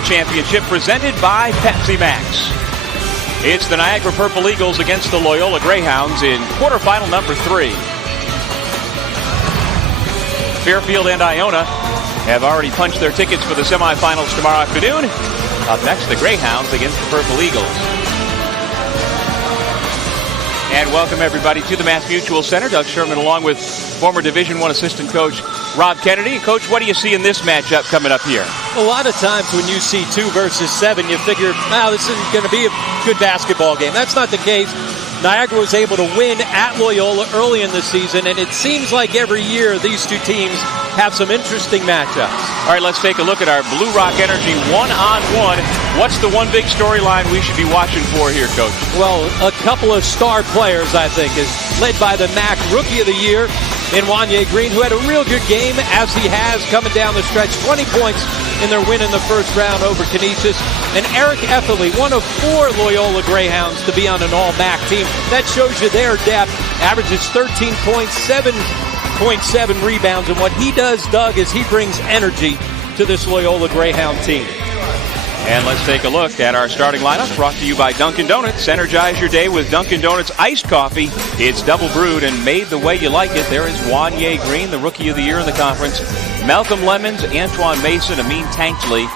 Championship presented by Pepsi Max. It's the Niagara Purple Eagles against the Loyola Greyhounds in quarterfinal number 3. Fairfield and Iona have already punched their tickets for the semifinals tomorrow afternoon. Up next, the Greyhounds against the Purple Eagles. And welcome everybody to the Mass Mutual Center. Doug Sherman along with former Division I assistant coach Rob Kennedy. Coach, what do you see in this matchup coming up here? A lot of times when you see 2 versus 7, you figure, this isn't going to be a good basketball game. That's not the case. Niagara was able to win at Loyola early in the season, and it seems like every year these two teams have some interesting matchups. All right, let's take a look at our Blue Rock Energy one-on-one. What's the one big storyline we should be watching for here, Coach? Well, a couple of star players, I think, is led by the MAAC Rookie of the Year in Wanye Green, who had a real good game, as he has coming down the stretch. 20 points in their win in the first round over Canisius. And Eric Etherly, one of 4 Loyola Greyhounds to be on an all-MAAC team. That shows you their depth. Averages 13 points, 7.7 rebounds. And what he does, Doug, is he brings energy to this Loyola Greyhound team. And let's take a look at our starting lineup, brought to you by Dunkin' Donuts. Energize your day with Dunkin' Donuts iced coffee. It's double brewed and made the way you like it. There is Wanye Green, the Rookie of the Year in the conference. Malcolm Lemons, Antoine Mason, Amin Tankley,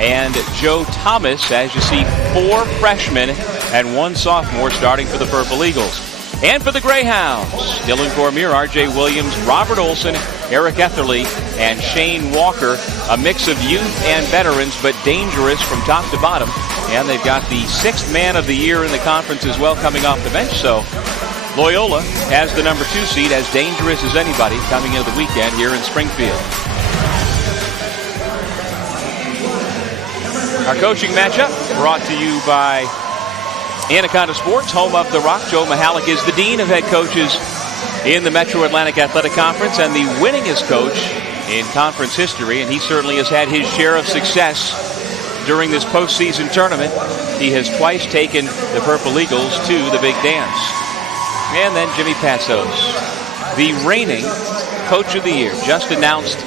and Joe Thomas. As you see, 4 freshmen and 1 sophomore starting for the Purple Eagles. And for the Greyhounds, Dylan Cormier, R.J. Williams, Robert Olson, Eric Etherly, and Shane Walker. A mix of youth and veterans, but dangerous from top to bottom. And they've got the 6th man of the year in the conference as well coming off the bench. So Loyola has the number 2 seed, as dangerous as anybody coming into the weekend here in Springfield. Our coaching matchup brought to you by Anaconda Sports, home of the Rock. Joe Mihalik is the dean of head coaches in the Metro Atlantic Athletic Conference and the winningest coach in conference history, and he certainly has had his share of success during this postseason tournament. He has twice taken the Purple Eagles to the big dance. And then Jimmy Patsos, the reigning Coach of the Year, just announced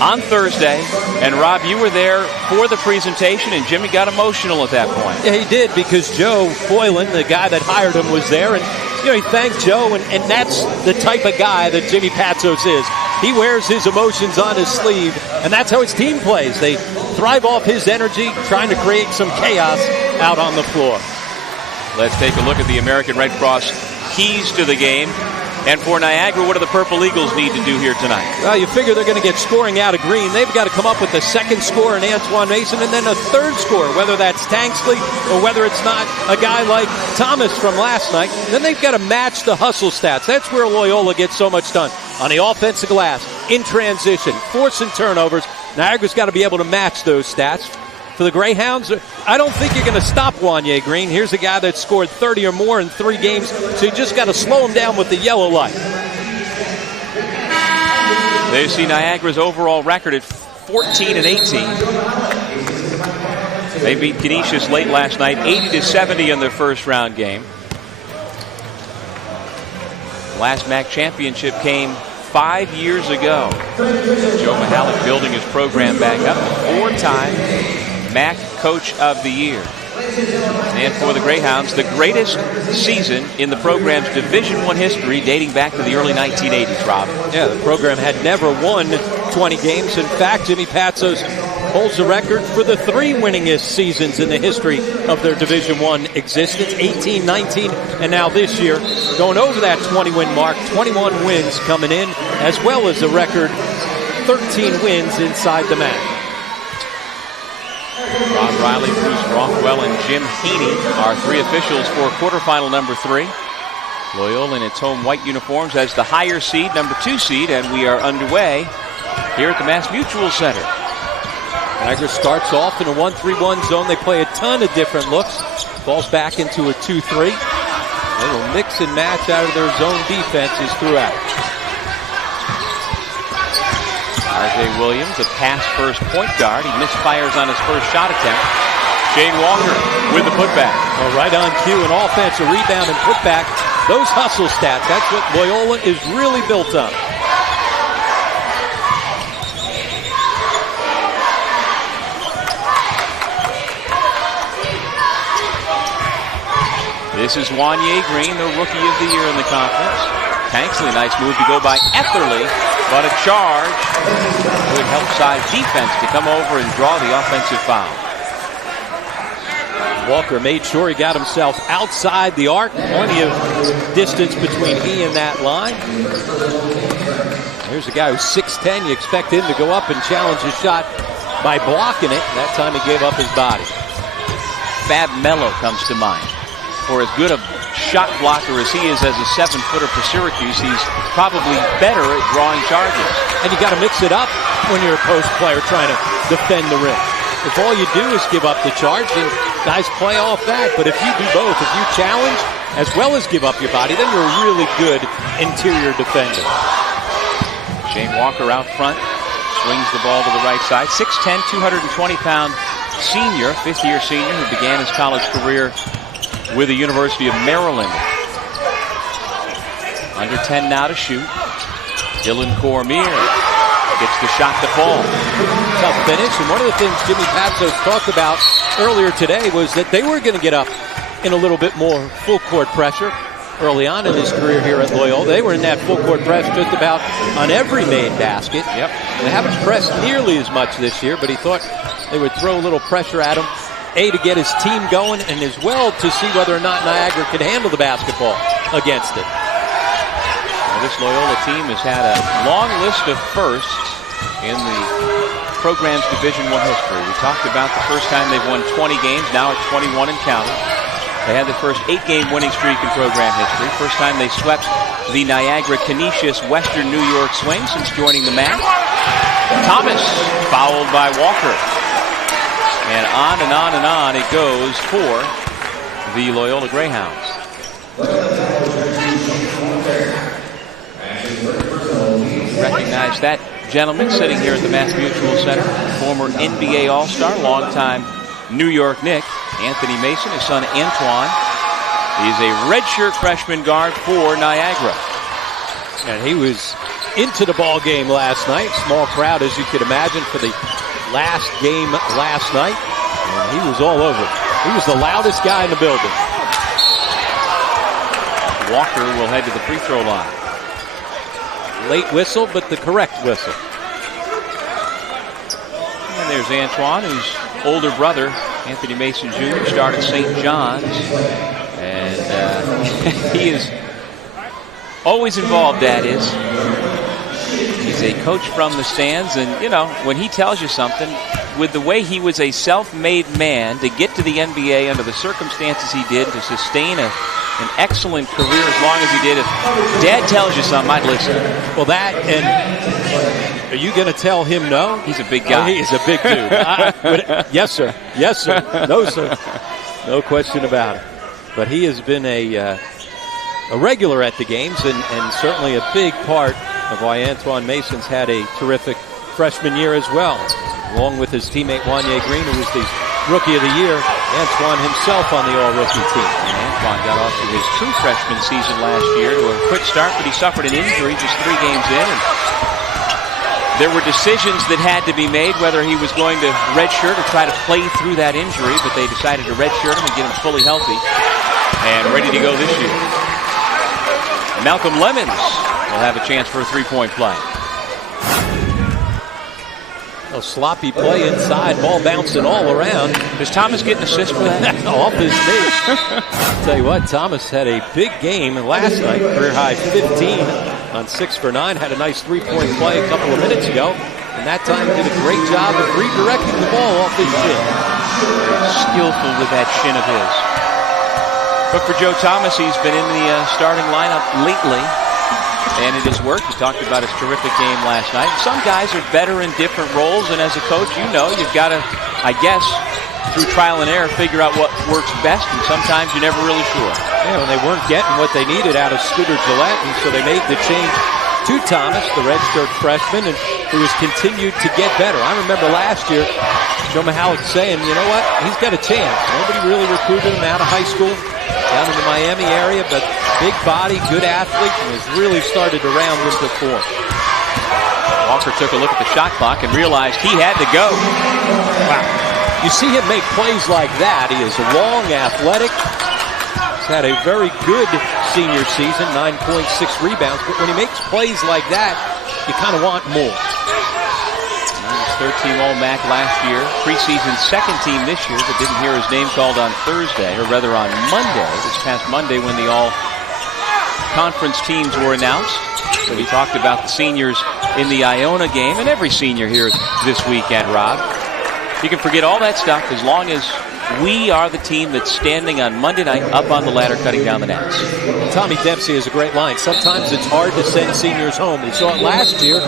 on Thursday. And Rob, you were there for the presentation, and Jimmy got emotional at that point. Yeah, he did, because Joe Foylan, the guy that hired him, was there. And, he thanked Joe, and that's the type of guy that Jimmy Patsos is. He wears his emotions on his sleeve, and that's how his team plays. They thrive off his energy, trying to create some chaos out on the floor. Let's take a look at the American Red Cross keys to the game. And for Niagara, what do the Purple Eagles need to do here tonight? Well, you figure they're going to get scoring out of Green. They've got to come up with a second scorer in Antoine Mason, and then a third scorer, whether that's Tanksley or whether it's not a guy like Thomas from last night. Then they've got to match the hustle stats. That's where Loyola gets so much done. On the offensive glass, in transition, forcing turnovers. Niagara's got to be able to match those stats. For the Greyhounds, I don't think you're going to stop Wanye Green. Here's a guy that scored 30 or more in 3 games, so you just got to slow him down with the yellow light. They see Niagara's overall record at 14-18. They beat Canisius late last night, 80-70 in their first round game. Last MAAC championship came 5 years ago. Joe Mihalik building his program back up, 4-time MAAC Coach of the Year. And for the Greyhounds, the greatest season in the program's Division I history, dating back to the early 1980s, Rob. Yeah, the program had never won 20 games. In fact, Jimmy Patsos holds the record for the 3 winningest seasons in the history of their Division I existence, 18, 19, and now this year, going over that 20-win mark, 21 wins coming in, as well as a record 13 wins inside the MAAC. Rob Riley, Bruce Rothwell, and Jim Haney are 3 officials for quarterfinal number 3. Loyola in its home white uniforms as the higher seed, number 2 seed, and we are underway here at the Mass Mutual Center. Niagara starts off in a 1-3-1 zone. They play a ton of different looks. Falls back into a 2-3. They will mix and match out of their zone defenses throughout. R.J. Williams, a pass-first point guard. He misfires on his first shot attempt. Shane Walker with the putback. Well, right on cue, an offensive rebound and putback. Those hustle stats, that's what Loyola is really built on. This is Wanye Green, the Rookie of the Year in the conference. Tanksley, nice move to go by Etherly, but a charge would help side defense to come over and draw the offensive foul. Walker made sure he got himself outside the arc. Plenty of distance between he and that line. Here's a guy who's 6'10". You expect him to go up and challenge his shot by blocking it. That time he gave up his body. Fab Mello comes to mind. For as good a shot blocker as he is as a 7-footer for Syracuse, he's probably better at drawing charges. And you got to mix it up when you're a post player trying to defend the rim. If all you do is give up the charge, then guys play off that. But if you do both, if you challenge as well as give up your body, then you're a really good interior defender. Shane Walker out front, swings the ball to the right side. 6'10", 220-pound senior, fifth-year senior who began his college career with the University of Maryland. Under 10 now to shoot. Dylan Cormier gets the shot to fall. Tough finish, and one of the things Jimmy Patsos talked about earlier today was that they were going to get up in a little bit more full-court pressure early on in his career here at Loyola. They were in that full-court press just about on every made basket. Yep. They haven't pressed nearly as much this year, but he thought they would throw a little pressure at him, to get his team going, and as well to see whether or not Niagara could handle the basketball against it. Now, this Loyola team has had a long list of firsts in the program's Division I history. We talked about the first time they've won 20 games, now at 21 and counting. They had the first 8-game winning streak in program history. First time they swept the Niagara Canisius Western New York Swing since joining the MAAC. Thomas fouled by Walker. And on and on and on it goes for the Loyola Greyhounds. Recognize that gentleman sitting here at the Mass Mutual Center, former NBA All-Star, longtime New York Knick, Anthony Mason. His son Antoine is a redshirt freshman guard for Niagara. And he was into the ball game last night. Small crowd, as you could imagine, for the last game last night. And he was all over it. He was the loudest guy in the building. Walker will head to the free throw line. Late whistle, but the correct whistle. And there's Antoine, whose older brother, Anthony Mason Jr., started St. John's. And he is always involved, Dad is. He's a coach from the stands, and, you know, when he tells you something, with the way he was a self-made man to get to the NBA under the circumstances he did, to sustain an excellent career as long as he did, if Dad tells you something, I'd listen. Well, that, and are you going to tell him no? He's a big guy. Oh, he is a big dude. Yes, sir. Yes, sir. No, sir. No question about it. But he has been a regular at the games, and certainly a big part of why Antoine Mason's had a terrific freshman year as well. Along with his teammate Wanye Green, who was the Rookie of the Year, Antoine himself on the All-Rookie team. And Antoine got off to his true freshman season last year to a quick start, but he suffered an injury just 3 games in. And there were decisions that had to be made, whether he was going to redshirt or try to play through that injury, but they decided to redshirt him and get him fully healthy and ready to go this year. Malcolm Lemons will have a chance for a 3-point play. A sloppy play inside, ball bouncing all around. Does Thomas get an assist for that? Off his knee. I'll tell you what, Thomas had a big game last night, career high 15 on 6 for 9. Had a nice 3-point play a couple of minutes ago, and that time did a great job of redirecting the ball off his shin. Very skillful with that shin of his. But for Joe Thomas, he's been in the starting lineup lately, and it has worked. He talked about his terrific game last night. Some guys are better in different roles, and as a coach, you know, you've got to, I guess, through trial and error, figure out what works best, and sometimes you're never really sure. Yeah, when they weren't getting what they needed out of Scooter Gillette, and so they made the change to Thomas, the redshirt freshman, and who has continued to get better. I remember last year, Joe Mihalik saying, you know what, he's got a chance. Nobody really recruited him out of high school, down in the Miami area, but big body, good athlete, and has really started to round into form. Walker took a look at the shot clock and realized he had to go. Wow. You see him make plays like that. He is long, athletic, He's had a very good senior season, 9.6 rebounds, but when he makes plays like that, you kind of want more. He was third-team All-MAAC last year, preseason second team this year, but didn't hear his name called on Thursday, or rather on Monday, this past Monday when the all-conference teams were announced. So we talked about the seniors in the Iona game, and every senior here this weekend, Rob. You can forget all that stuff as long as we are the team that's standing on Monday night up on the ladder cutting down the nets. Tommy Dempsey has a great line. Sometimes it's hard to send seniors home. They saw it last year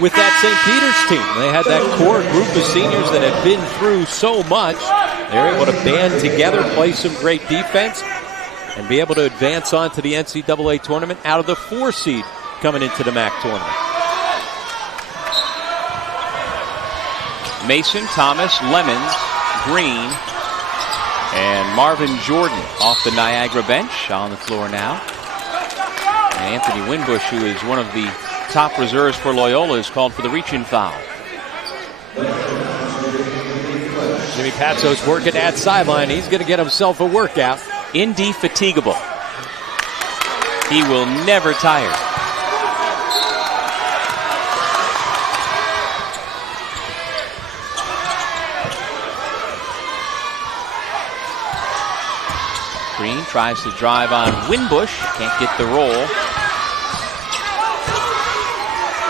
with that St. Peter's team. They had that core group of seniors that had been through so much. They're able to band together, play some great defense, and be able to advance on to the NCAA tournament out of the 4 seed coming into the MAAC tournament. Mason, Thomas, Lemons, Green, and Marvin Jordan off the Niagara bench on the floor now. And Anthony Winbush, who is one of the top reserves for Loyola, is called for the reach-in foul. Jimmy Patso's working at sideline. He's going to get himself a workout. Indefatigable. He will never tire. Green tries to drive on Winbush. Can't get the roll.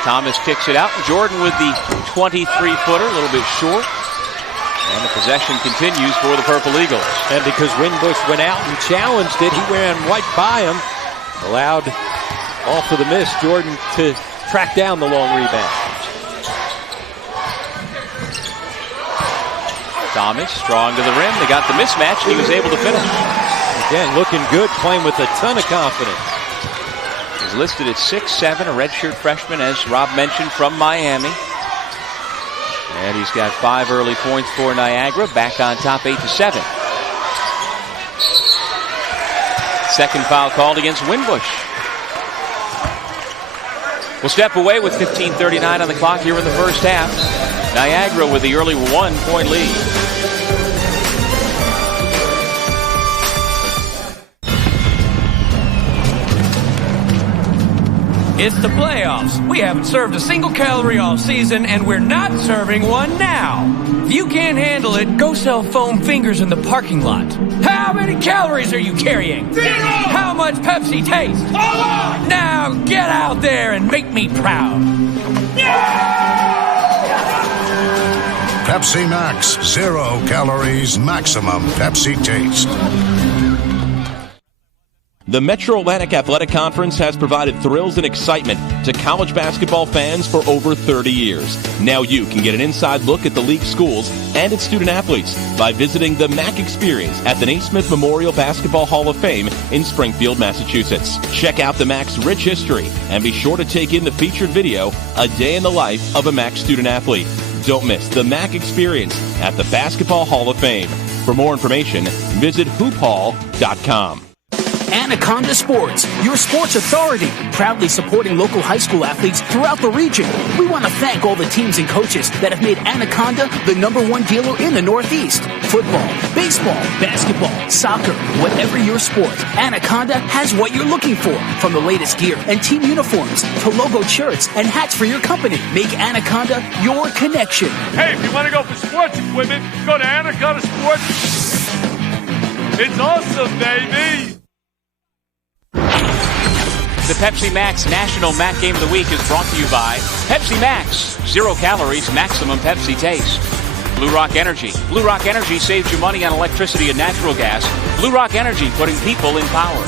Thomas kicks it out. Jordan with the 23-footer, a little bit short. And the possession continues for the Purple Eagles. And because Winbush went out and challenged it, he ran right by him. Allowed off of the miss Jordan to track down the long rebound. Thomas strong to the rim. They got the mismatch and he was able to finish. Again, looking good, playing with a ton of confidence. He's listed at 6'7", a redshirt freshman, as Rob mentioned, from Miami. And he's got 5 early points for Niagara, back on top 8-7. Second foul called against Winbush. We'll step away with 15:39 on the clock here in the first half. Niagara with the early 1-point lead. It's the playoffs. We haven't served a single calorie all season, and we're not serving one now. If you can't handle it, go sell foam fingers in the parking lot. How many calories are you carrying? 0! How much Pepsi taste? Now get out there and make me proud. Pepsi Max, 0 calories, maximum Pepsi taste. The Metro Atlantic Athletic Conference has provided thrills and excitement to college basketball fans for over 30 years. Now you can get an inside look at the league schools and its student athletes by visiting the MAAC Experience at the Naismith Memorial Basketball Hall of Fame in Springfield, Massachusetts. Check out the MAAC's rich history and be sure to take in the featured video, A Day in the Life of a MAAC Student Athlete. Don't miss the MAAC Experience at the Basketball Hall of Fame. For more information, visit hoophall.com. Anaconda Sports, your sports authority, proudly supporting local high school athletes throughout the region. We want to thank all the teams and coaches that have made Anaconda the #1 dealer in the Northeast. Football, baseball, basketball, soccer, whatever your sport, Anaconda has what you're looking for. From the latest gear and team uniforms to logoed shirts and hats for your company, make Anaconda your connection. Hey, if you want to go for sports equipment, go to Anaconda Sports. It's awesome, baby. The Pepsi Max National MAAC Game of the Week is brought to you by Pepsi Max. 0 calories, maximum Pepsi taste. Blue Rock Energy. Blue Rock Energy saves you money on electricity and natural gas. Blue Rock Energy, putting people in power.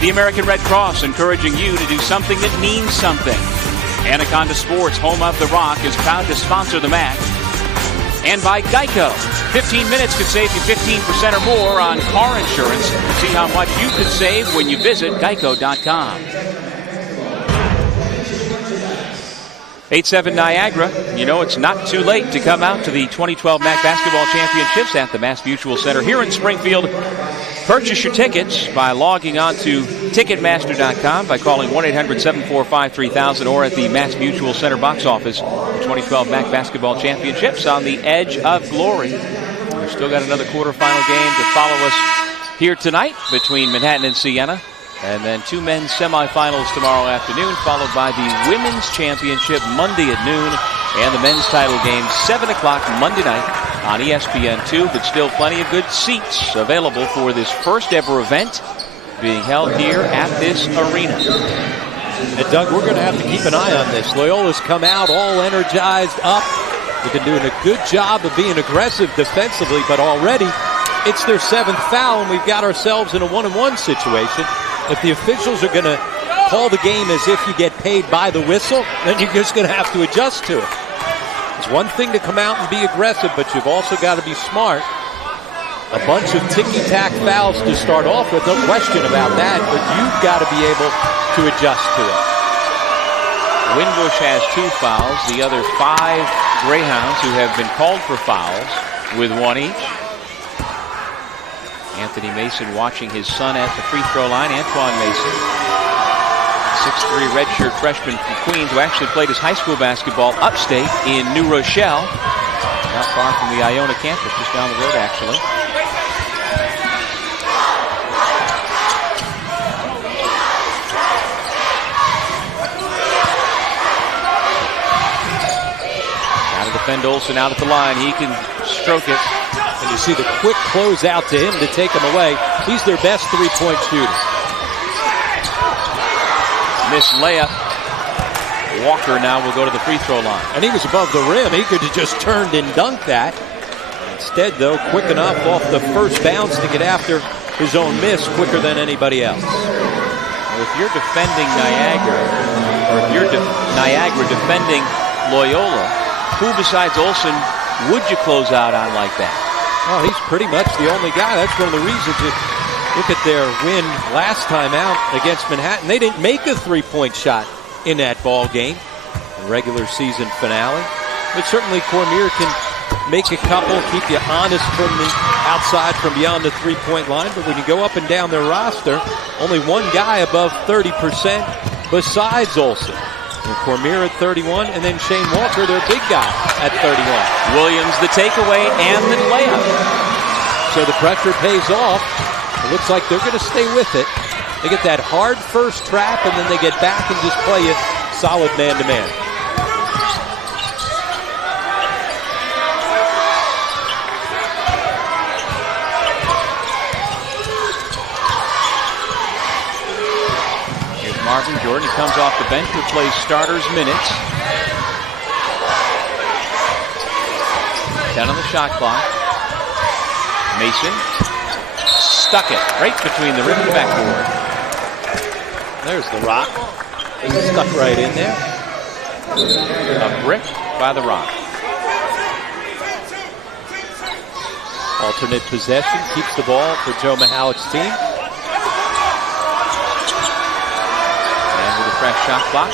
The American Red Cross, encouraging you to do something that means something. Anaconda Sports, home of the Rock, is proud to sponsor the MAAC. And by Geico. 15 minutes could save you 15% or more on car insurance. See how much you could save when you visit geico.com. 8-7 Niagara. You know it's not too late to come out to the 2012 MAAC Basketball Championships at the Mass Mutual Center here in Springfield. Purchase your tickets by logging on to Ticketmaster.com, by calling 1-800-745-3000, or at the Mass Mutual Center box office. The 2012 MAAC Basketball Championships on the edge of glory. We've still got another quarterfinal game to follow us here tonight between Manhattan and Siena. And then 2 men's semifinals tomorrow afternoon, followed by the women's championship Monday at noon, and the men's title game 7 o'clock Monday night on ESPN2. But still plenty of good seats available for this first ever event being held here at this arena. And Doug, we're going to have to keep an eye on this. Loyola's come out all energized up. They've been doing a good job of being aggressive defensively, but already it's their 7th foul, and we've got ourselves in a 1-on-1 situation. If the officials are going to call the game as if you get paid by the whistle, then you're just going to have to adjust to it. It's one thing to come out and be aggressive, but you've also got to be smart. A bunch of ticky-tack fouls to start off with, no question about that, but you've got to be able to adjust to it. Winbush has 2 fouls, the other 5 Greyhounds who have been called for fouls with 1 each. Anthony Mason watching his son at the free throw line. Antoine Mason, 6'3" redshirt freshman from Queens, who actually played his high school basketball upstate in New Rochelle, not far from the Iona campus, just down the road actually. Got to defend Olsen out at the line. He can stroke it. And you see the quick close out to him to take him away. He's their best 3-point shooter. Missed layup. Walker now will go to the free throw line. And he was above the rim. He could have just turned and dunked that. Instead, though, quick enough off the first bounce to get after his own miss quicker than anybody else. Well, if you're defending Niagara, or if you're Niagara defending Loyola, who besides Olsen would you close out on like that? Well, he's pretty much the only guy. That's one of the reasons you look at their win last time out against Manhattan. They didn't make a 3-point shot in that ball game, the regular season finale. But certainly Cormier can make a couple, keep you honest from the outside, from beyond the 3-point line. But when you go up and down their roster, only one guy above 30% besides Olsen. And Cormier at 31, and then Shane Walker, their big guy, at 31. Williams the takeaway and the layup. So the pressure pays off. It looks like they're going to stay with it. They get that hard first trap, and then they get back and just play it solid man-to-man. Marvin Jordan, he comes off the bench to play starters minutes. 10 on the shot clock. Mason stuck it right between the rim and the backboard. There's the rock. It's stuck right in there. A brick by the rock. Alternate possession, keeps the ball for Joe Mihalik's team. Fresh shot clock.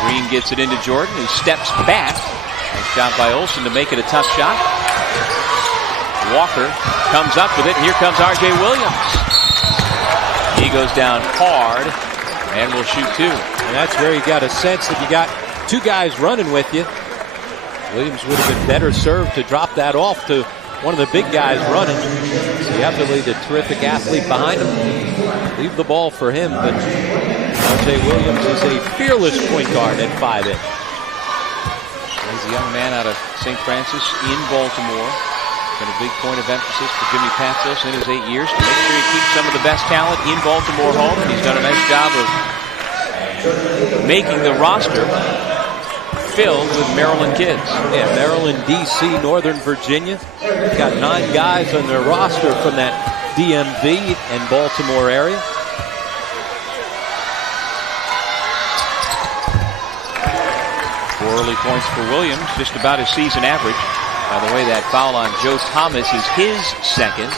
Green gets it into Jordan, who steps back. Nice job by Olsen to make it a tough shot. Walker comes up with it, and here comes R.J. Williams. He goes down hard and will shoot 2. And that's where you got a sense that you got 2 guys running with you. Williams would have been better served to drop that off to one of the big guys running. So you have to leave the terrific athlete behind him. Leave the ball for him, but R.J. Williams is a fearless point guard at 5'8". He's a young man out of St. Francis in Baltimore. Been a big point of emphasis for Jimmy Patsos in his 8 years to make sure he keeps some of the best talent in Baltimore home. And he's done a nice job of making the roster filled with Maryland kids. Yeah, Maryland, D.C., Northern Virginia. They've got 9 guys on their roster from that DMV and Baltimore area. 4 early points for Williams, just about his season average. By the way, that foul on Joe Thomas is his second.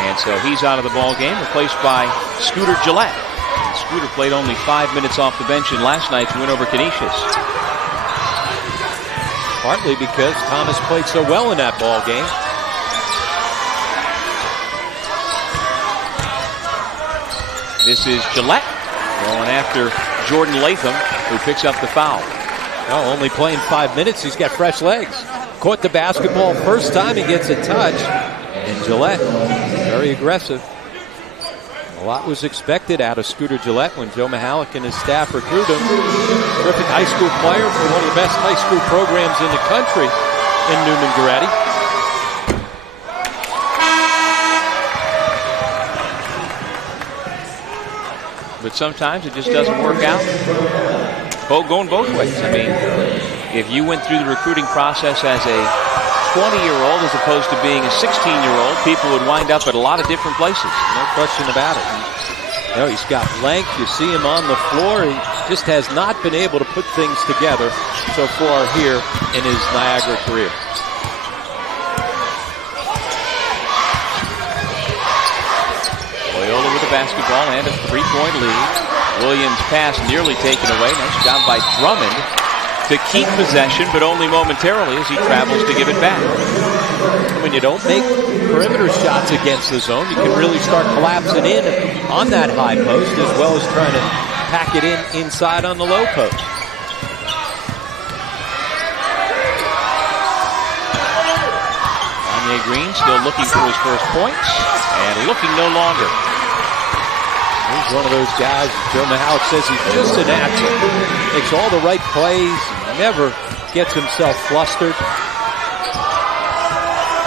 And so he's out of the ball game, replaced by Scooter Gillette. And Scooter played only 5 minutes off the bench in last night's win over Canisius. Partly because Thomas played so well in that ball game. This is Gillette going after Jordan Latham, who picks up the foul. Well, only playing 5 minutes, he's got fresh legs. Caught the basketball first time he gets a touch. And Gillette, very aggressive. A lot was expected out of Scooter Gillette when Joe Mihalik and his staff recruited him. Terrific high school player for one of the best high school programs in the country in Newman-Goretti. But sometimes it just doesn't work out. Going both ways. I mean, if you went through the recruiting process as a 20-year-old as opposed to being a 16-year-old, people would wind up at a lot of different places. No question about it. You know, he's got length. You see him on the floor. He just has not been able to put things together so far here in his Niagara career. Loyola with the basketball and a three-point lead. Williams' pass nearly taken away. Nice job by Drummond to keep possession, but only momentarily as he travels to give it back. When you don't make perimeter shots against the zone, you can really start collapsing in on that high post as well as trying to pack it in inside on the low post. Wanye Green still looking for his first points and looking no longer. He's one of those guys, Joe Mihalik says he's just a natural. Makes all the right plays, never gets himself flustered.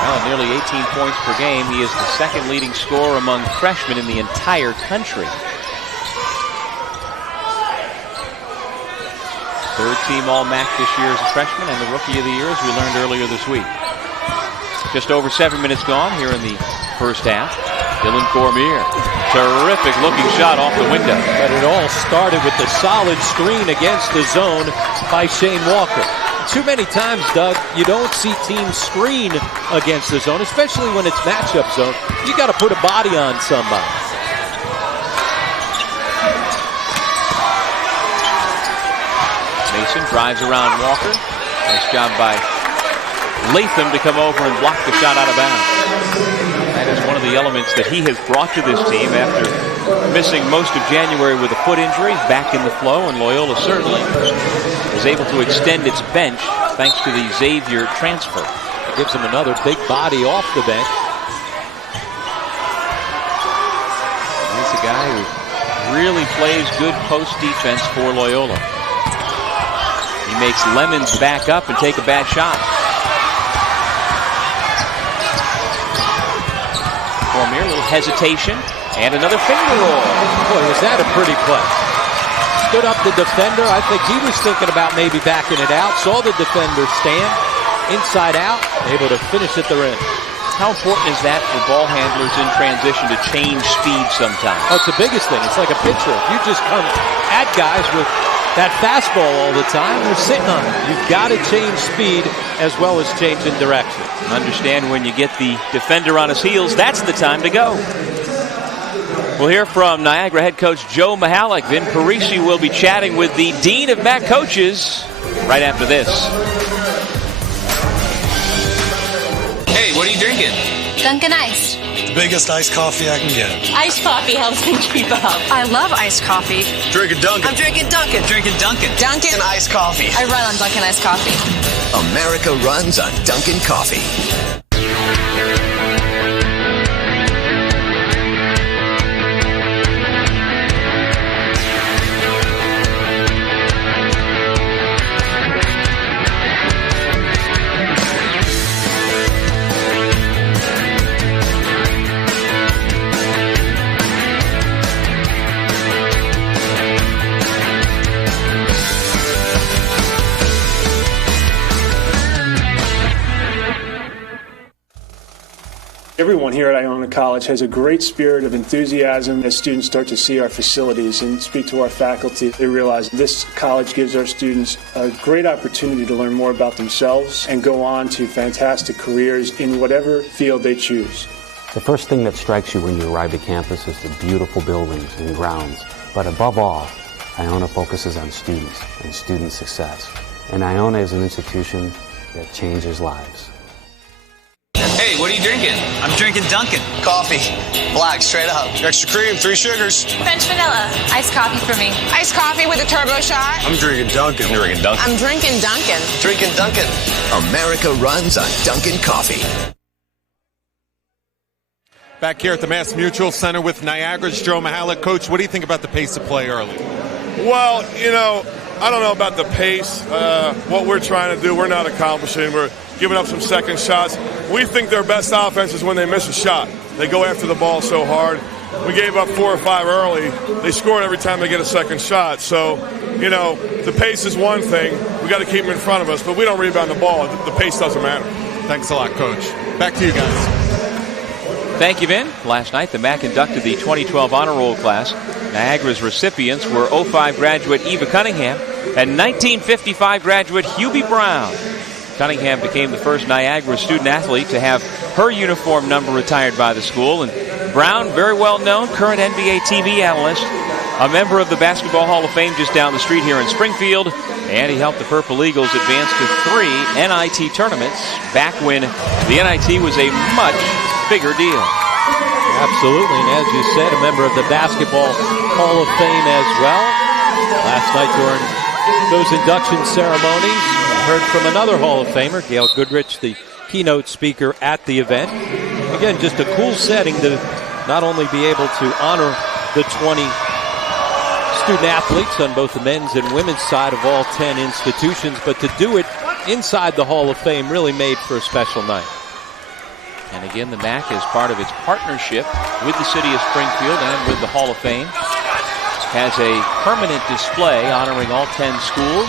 Well, nearly 18 points per game. He is the second leading scorer among freshmen in the entire country. Third team All-MAAC this year as a freshman and the Rookie of the Year, as we learned earlier this week. Just over 7 minutes gone here in the first half. Dylan Cormier, terrific looking shot off the window. But it all started with the solid screen against the zone by Shane Walker. Too many times, Doug, you don't see teams screen against the zone, especially when it's matchup zone. You got to put a body on somebody. Mason drives around Walker. Nice job by Latham to come over and block the shot out of bounds. That is one of the elements that he has brought to this team after missing most of January with a foot injury. Back in the flow, and Loyola certainly is able to extend its bench thanks to the Xavier transfer. It gives him another big body off the bench. He's a guy who really plays good post defense for Loyola. He makes Lemons back up and take a bad shot. Cormier, a little hesitation, and another finger roll. Boy, was that a pretty play. Stood up the defender. I think he was thinking about maybe backing it out. Saw the defender stand inside out, able to finish at the rim. How important is that for ball handlers in transition to change speed sometimes? Oh, it's the biggest thing. It's like a pitcher. If you just come at guys with that fastball all the time, they're sitting on it. You've got to change speed as well as changing direction. Understand when you get the defender on his heels, that's the time to go. We'll hear from Niagara head coach Joe Mihalik. Vin Parisi will be chatting with the Dean of MAAC coaches right after this. Hey, what are you drinking? Dunkin' Ice. The biggest iced coffee I can get. Iced coffee helps me keep up. I love iced coffee. Drinking Dunkin'. I'm drinking Dunkin'. Drinking Dunkin'. Dunkin' iced coffee. I run on Dunkin' Iced Coffee. America runs on Dunkin' Coffee. Everyone here at Iona College has a great spirit of enthusiasm as students start to see our facilities and speak to our faculty. They realize this college gives our students a great opportunity to learn more about themselves and go on to fantastic careers in whatever field they choose. The first thing that strikes you when you arrive at campus is the beautiful buildings and grounds. But above all, Iona focuses on students and student success. And Iona is an institution that changes lives. Hey, what are you drinking? I'm drinking Dunkin'. Coffee. Black, straight up. Extra cream, 3 sugars. French vanilla. Iced coffee for me. Iced coffee with a turbo shot. I'm drinking Dunkin'. I'm drinking Dunkin'. I'm drinking Dunkin'. Drinking Dunkin'. America runs on Dunkin' Coffee. Back here at the Mass Mutual Center with Niagara's Joe Mahalik. Coach, what do you think about the pace of play early? Well, I don't know about the pace. What we're trying to do, we're not accomplishing. We're giving up some second shots. We think their best offense is when they miss a shot. They go after the ball so hard. We gave up 4 or 5 early. They scored every time they get a second shot. So, the pace is one thing. We got to keep them in front of us, but we don't rebound the ball. The pace doesn't matter. Thanks a lot, Coach. Back to you guys. Thank you, Vin. Last night, the MAAC conducted the 2012 Honor Roll class. Niagara's recipients were 05 graduate Eva Cunningham and 1955 graduate Hubie Brown. Cunningham became the first Niagara student athlete to have her uniform number retired by the school. And Brown, very well known, current NBA TV analyst, a member of the Basketball Hall of Fame just down the street here in Springfield. And he helped the Purple Eagles advance to 3 NIT tournaments back when the NIT was a much bigger deal. Absolutely, and as you said, a member of the Basketball Hall of Fame as well. Last night during those induction ceremonies, we heard from another Hall of Famer, Gail Goodrich, the keynote speaker at the event. Again, just a cool setting to not only be able to honor the 20 student athletes on both the men's and women's side of all 10 institutions, but to do it inside the Hall of Fame really made for a special night. And again, the MAAC, as part of its partnership with the city of Springfield and with the Hall of Fame, has a permanent display honoring all 10 schools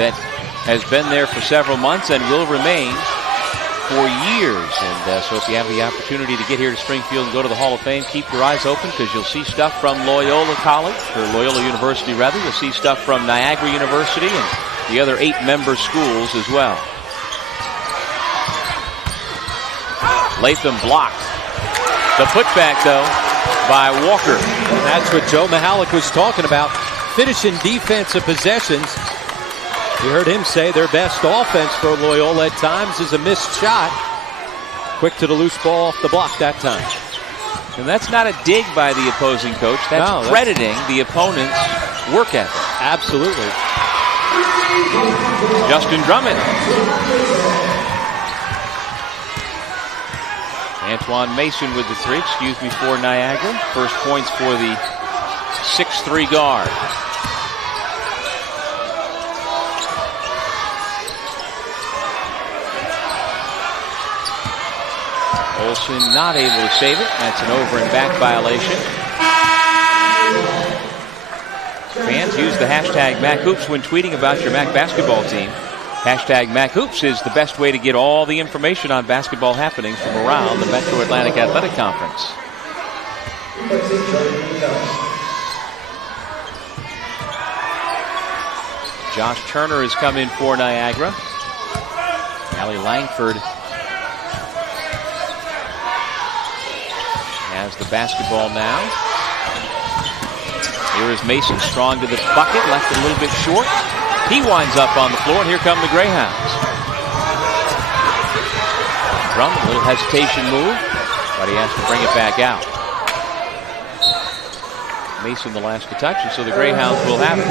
that has been there for several months and will remain for years. And so if you have the opportunity to get here to Springfield and go to the Hall of Fame, keep your eyes open, because you'll see stuff from Loyola College, or Loyola University rather. You'll see stuff from Niagara University and the other 8 member schools as well. Latham blocked. The putback, though, by Walker. And that's what Joe Mahalik was talking about, finishing defensive possessions. You heard him say their best offense for Loyola at times is a missed shot. Quick to the loose ball off the block that time. And that's not a dig by the opposing coach. That's crediting the opponent's work ethic. Absolutely. Justin Drummond. Antoine Mason with the 3, for Niagara. First points for the 6'3" guard. Olsen not able to save it. That's an over and back violation. Fans use the hashtag MAACHoops when tweeting about your MAAC basketball team. Hashtag MAACHoops is the best way to get all the information on basketball happenings from around the Metro Atlantic Athletic Conference. Josh Turner has come in for Niagara. Allie Langford has the basketball now. Here is Mason, strong to the bucket, left a little bit short. He winds up on the floor, and here come the Greyhounds. Drum, a little hesitation move, but he has to bring it back out. Mason the last to touch, and so the Greyhounds will have it.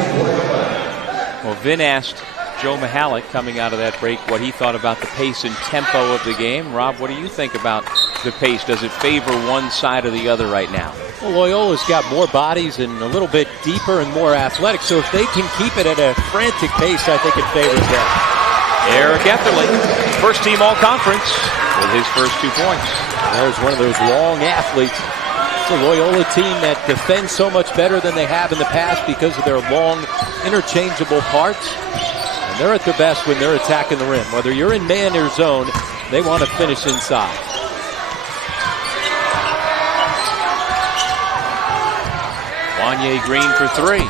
Well, Vin asked Joe Mahalik, coming out of that break, what he thought about the pace and tempo of the game. Rob, what do you think about the pace? Does it favor one side or the other right now? Well, Loyola's got more bodies and a little bit deeper and more athletic, so if they can keep it at a frantic pace, I think it favors them. Eric Etherly, first team all-conference with his first 2 points. There's one of those long athletes. It's a Loyola team that defends so much better than they have in the past because of their long, interchangeable parts. And they're at their best when they're attacking the rim. Whether you're in man or zone, they want to finish inside. Wanye Green for 3. Long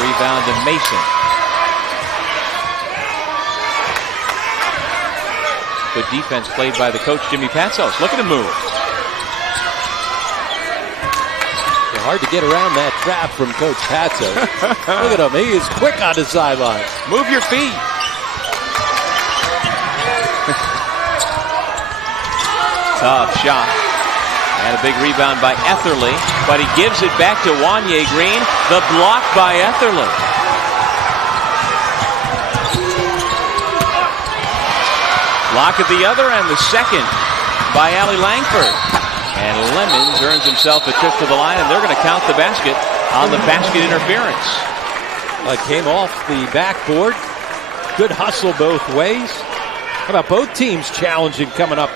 rebound to Mason. Good defense played by the coach, Jimmy Patsos. Look at him move. It's hard to get around that trap from Coach Patsos. Look at him. He is quick on the sideline. Move your feet. Tough shot. And a big rebound by Etherly, but he gives it back to Wanye Green. The block by Etherly. Block at the other, and the second by Allie Langford. And Lemons earns himself a trip to the line, and they're going to count the basket on the basket interference. Came off the backboard. Good hustle both ways. How about both teams challenging coming up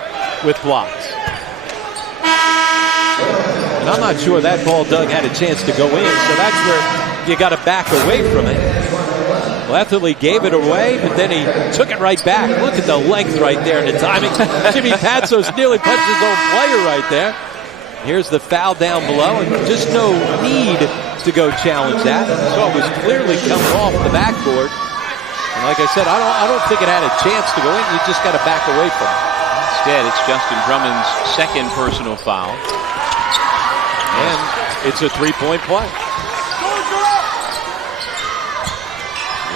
with blocks? And I'm not sure that ball, Doug, had a chance to go in, so that's where you got to back away from it. Letherly gave it away, but then he took it right back. Look at the length right there and the timing. Jimmy Patsos nearly punched his own player right there. Here's the foul down below, and just no need to go challenge that. So it was clearly coming off the backboard. And like I said, I don't think it had a chance to go in. You just got to back away from it. Instead, it's Justin Drummond's second personal foul. And it's a three-point play.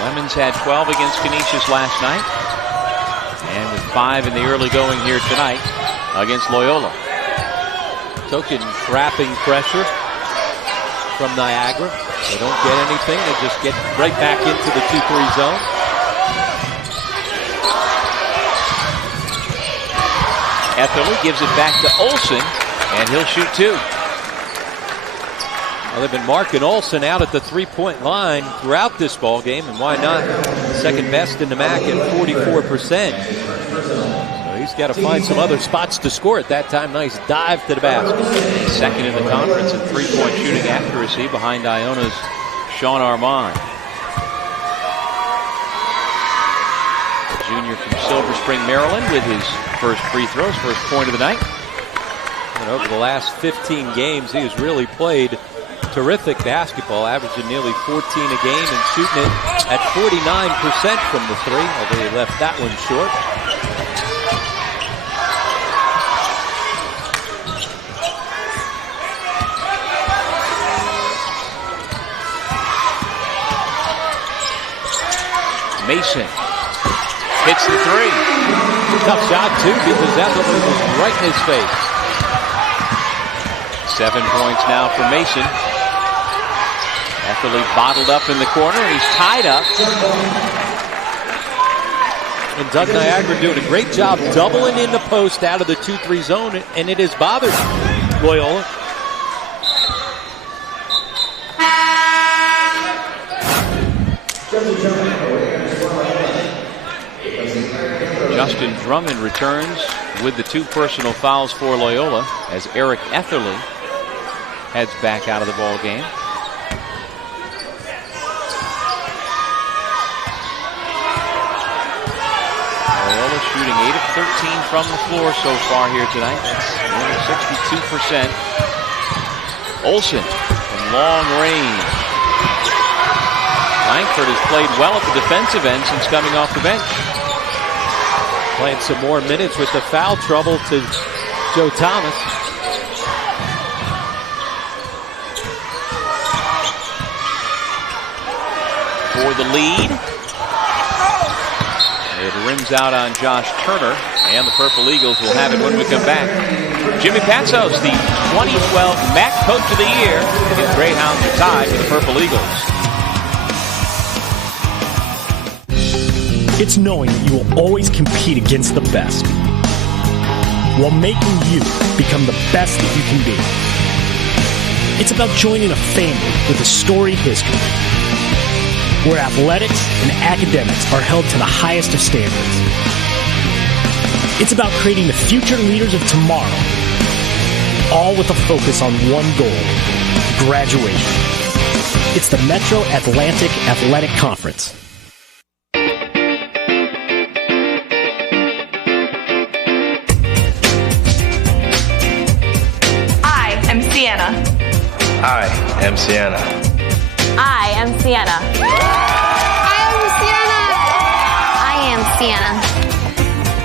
Lemons had 12 against Canisius last night. And with 5 in the early going here tonight against Loyola. Token trapping pressure from Niagara. They don't get anything. They just get right back into the 2-3 zone. Etherly gives it back to Olsen, and he'll shoot 2. Well, they've been marking Olsen out at the three-point line throughout this ball game, and why not? Second best in the MAAC at 44%. So he's got to find some other spots to score at that time. Nice dive to the basket. Second in the conference in three-point shooting accuracy behind Iona's Sean Armand. The junior from Silver Spring, Maryland, with his first free throws, first point of the night. And over the last 15 games, he has really played terrific basketball, averaging nearly 14 a game and shooting it at 49% from the three, although he left that one short. Mason hits the three. Tough shot, too, because that one was right in his face. 7 points now for Mason. Etherly bottled up in the corner, and he's tied up. And Doug Niagara doing a great job doubling in the post out of the 2-3 zone, and it has bothered Loyola. Justin Drummond returns with the 2 personal fouls for Loyola as Eric Etherly heads back out of the ball game. Loyola shooting 8 of 13 from the floor so far here tonight. That's only 62%. Olsen from long range. Langford has played well at the defensive end since coming off the bench. Playing some more minutes with the foul trouble to Joe Thomas. For the lead. It rims out on Josh Turner, and the Purple Eagles will have it when we come back. Jimmy Patsos, the 2012 MAAC Coach of the Year. The Greyhounds are tied with the Purple Eagles. It's knowing that you will always compete against the best while making you become the best that you can be. It's about joining a family with a storied history where athletics and academics are held to the highest of standards. It's about creating the future leaders of tomorrow, all with a focus on one goal: graduation. It's the Metro Atlantic Athletic Conference. I am Sienna. I am Sienna. I am Sienna.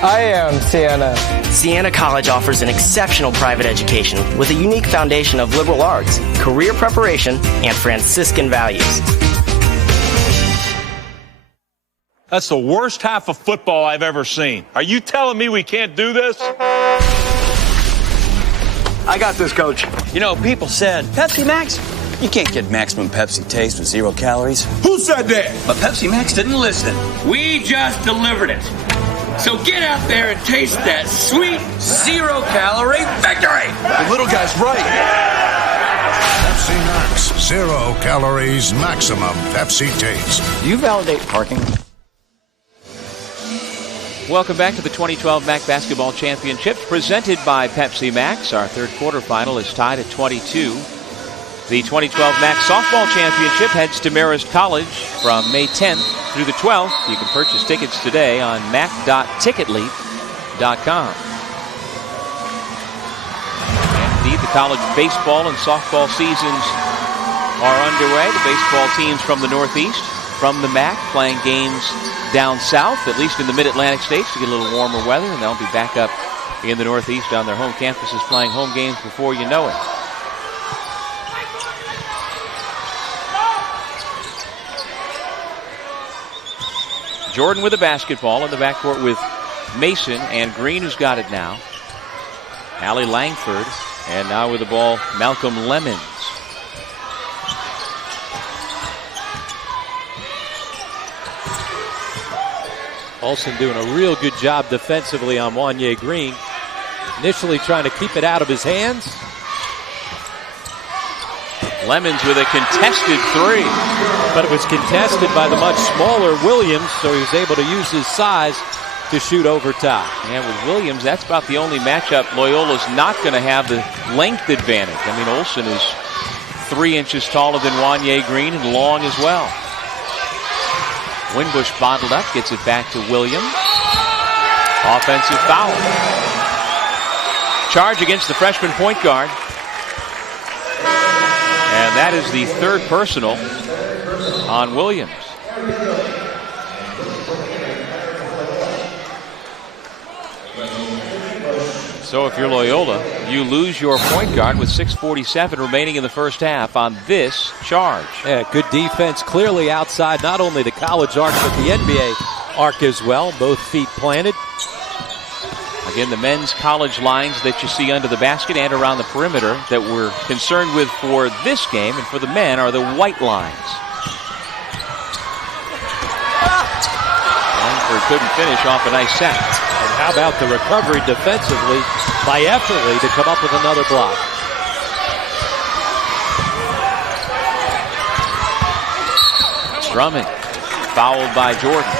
I am Sienna. Sienna College offers an exceptional private education with a unique foundation of liberal arts, career preparation, and Franciscan values. That's the worst half of football I've ever seen. Are you telling me we can't do this? I got this, Coach. You know, people said, Pepsi Max? You can't get maximum Pepsi taste with 0 calories. Who said that? But Pepsi Max didn't listen. We just delivered it. So get out there and taste that sweet 0-calorie victory! The little guy's right. Pepsi Max, 0 calories, maximum Pepsi taste. You validate parking. Welcome back to the 2012 MAAC Basketball Championships presented by Pepsi Max. Our third quarterfinal is tied at 22. The 2012 MAAC Softball Championship heads to Marist College from May 10th through the 12th. You can purchase tickets today on maac.ticketleap.com. Indeed, the college baseball and softball seasons are underway. The baseball teams from the Northeast, from the MAAC, playing games down south, at least in the Mid-Atlantic states, to get a little warmer weather, and they'll be back up in the Northeast on their home campuses playing home games before you know it. Jordan with the basketball in the backcourt with Mason, and Green, who's got it now. Allie Langford, and now with the ball, Malcolm Lemons. Olsen doing a real good job defensively on Wanye Green. Initially trying to keep it out of his hands. Lemons with a contested three. But it was contested by the much smaller Williams, so he was able to use his size to shoot over top. And with Williams, that's about the only matchup Loyola's not going to have the length advantage. I mean, Olsen is 3 inches taller than Wanye Green and long as well. Winbush bottled up, gets it back to Williams. Offensive foul. Charge against the freshman point guard. And that is the third personal on Williams. So if you're Loyola, you lose your point guard with 6:47 remaining in the first half on this charge. Yeah, good defense, clearly outside not only the college arc, but the NBA arc as well. Both feet planted. Again, the men's college lines that you see under the basket and around the perimeter that we're concerned with for this game and for the men are the white lines. Langford couldn't finish off a nice set. And how about the recovery defensively by Efferly to come up with another block? Drummond fouled by Jordan.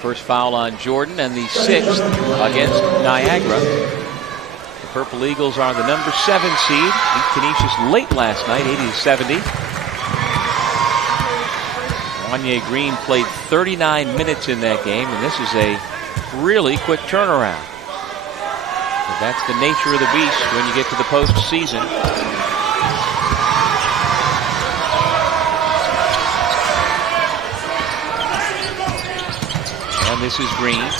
First foul on Jordan and the 6th against Niagara. The Purple Eagles are the number 7 seed. Beat Canisius late last night, 80-70. Wanye Green played 39 minutes in that game, and this is a really quick turnaround. But that's the nature of the beast when you get to the postseason. And this is Green.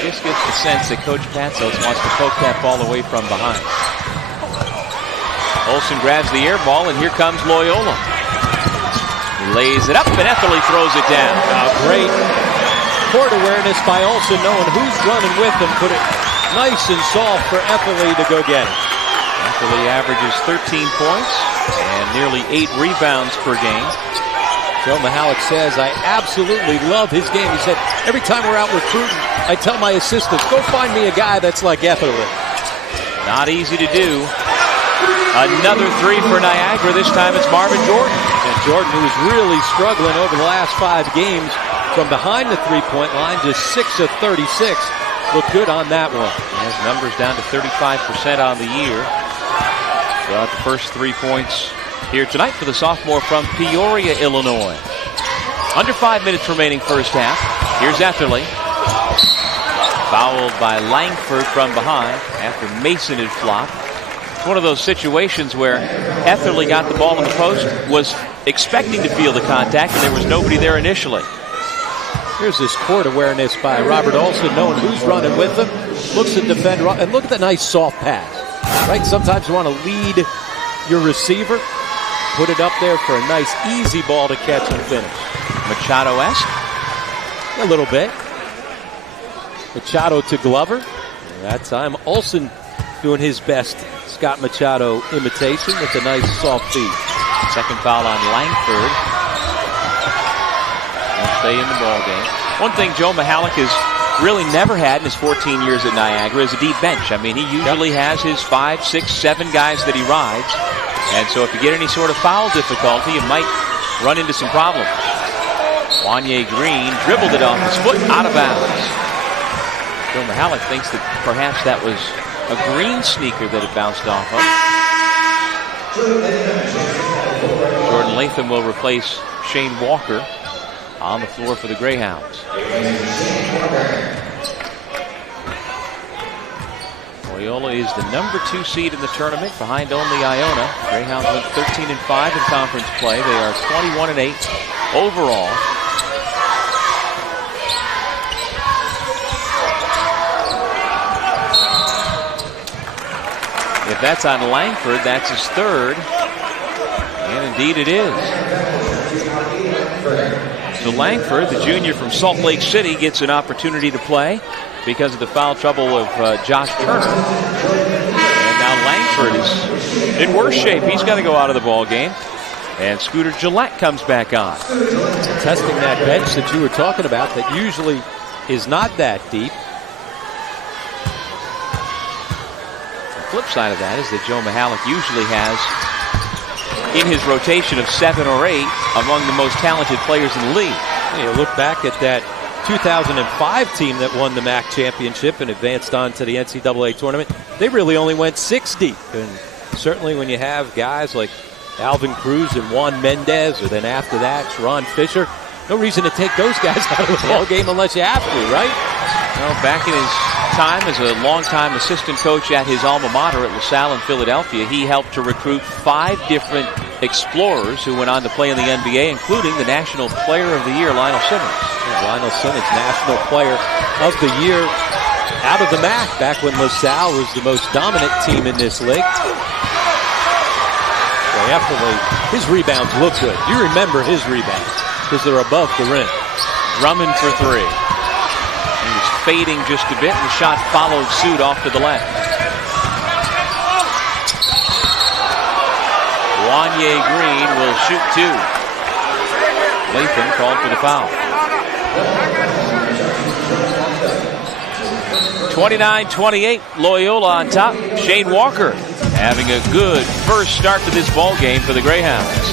Just gets the sense that Coach Patsos wants to poke that ball away from behind. Olsen grabs the air ball, and here comes Loyola. He lays it up, and Etherly throws it down. Great court awareness by Olsen, knowing who's running with him. Put it nice and soft for Etherly to go get it. Etherly averages 13 points and nearly 8 rebounds per game. Joe Mahalik says, I absolutely love his game. He said, every time we're out recruiting, I tell my assistants, go find me a guy that's like Etherly. Not easy to do. Another three for Niagara. This time it's Marvin Jordan. And Jordan, who was really struggling over the last 5 games from behind the three-point line, just 6 of 36. Looked good on that one. His numbers down to 35% on the year. Got the first 3 points here tonight for the sophomore from Peoria, Illinois. Under 5 minutes remaining first half. Here's Etherly. Fouled by Langford from behind after Mason had flopped. It's one of those situations where Etherly got the ball in the post, was expecting to feel the contact, and there was nobody there initially. Here's this court awareness by Robert Olson, knowing who's running with him. Looks to defend, and look at the nice soft pass. Right? Sometimes you want to lead your receiver. Put it up there for a nice, easy ball to catch and finish. Machado-esque? A little bit. Machado to Glover. That time, Olson doing his best Scott Machado imitation with a nice soft feed. Second foul on Langford. He'll stay in the ball game. One thing Joe Mihalik has really never had in his 14 years at Niagara is a deep bench. I mean, he usually has his 5, 6, 7 guys that he rides. And so if you get any sort of foul difficulty, you might run into some problems. Wanye Green dribbled it off his foot, out of bounds. Joe Mihalik thinks that perhaps that was a Green sneaker that it bounced off of. Jordan Latham will replace Shane Walker on the floor for the Greyhounds. Loyola is the number 2 seed in the tournament, behind only Iona. Greyhounds went 13-5 in conference play. They are 21-8 overall. If that's on Langford, that's his third. And indeed it is. So Langford, the junior from Salt Lake City, gets an opportunity to play because of the foul trouble of Josh Turner. And now Langford is in worse shape. He's got to go out of the ball game. And Scooter Gillette comes back on. Testing that bench that you were talking about that usually is not that deep. Flip side of that is that Joe Mihalik usually has in his rotation of 7 or 8 among the most talented players in the league. You look back at that 2005 team that won the MAAC championship and advanced on to the NCAA tournament. They really only went 6 deep. And certainly when you have guys like Alvin Cruz and Juan Mendez, or then after that, Ron Fisher, no reason to take those guys out of the ball game unless you have to, right? Well, back in his time as a longtime assistant coach at his alma mater at LaSalle in Philadelphia, he helped to recruit 5 different explorers who went on to play in the NBA, including the National Player of the Year, Lionel Simmons. Yeah, Lionel Simmons, National Player of the Year out of the MAAC, back when LaSalle was the most dominant team in this league. Well, definitely, his rebounds look good. You remember his rebounds because they're above the rim. Drummond for 3. He was fading just a bit, and the shot followed suit off to the left. Wanye Green will shoot 2. Latham called for the foul. 29-28, Loyola on top. Shane Walker having a good first start to this ball game for the Greyhounds.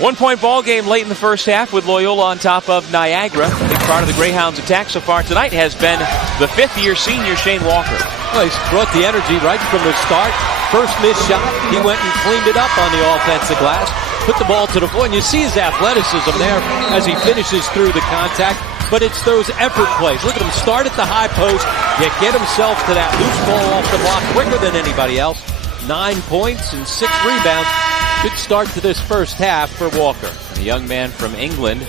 One-point ball game late in the first half with Loyola on top of Niagara. A big part of the Greyhounds' attack so far tonight has been the 5th-year senior Shane Walker. Well, he's brought the energy right from the start. First missed shot, he went and cleaned it up on the offensive glass, put the ball to the floor, and you see his athleticism there as he finishes through the contact. But it's those effort plays. Look at him start at the high post, yet get himself to that loose ball off the block quicker than anybody else. 9 points and 6 rebounds. Good start to this first half for Walker. A young man from England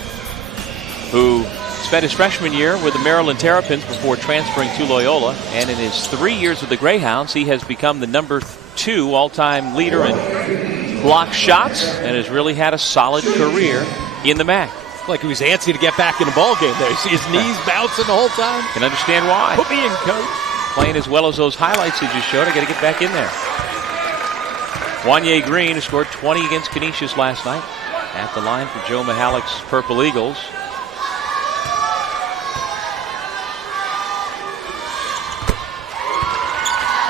who spent his freshman year with the Maryland Terrapins before transferring to Loyola. And in his 3 years with the Greyhounds, he has become the number 2 all-time leader in block shots and has really had a solid career in the MAAC. Like he was antsy to get back in the ball game there. You see his knees bouncing the whole time. Can understand why. Put me in, coach. Playing as well as those highlights that you showed, I got to get back in there. Wanye Green, who scored 20 against Canisius last night, at the line for Joe Mihalik's Purple Eagles.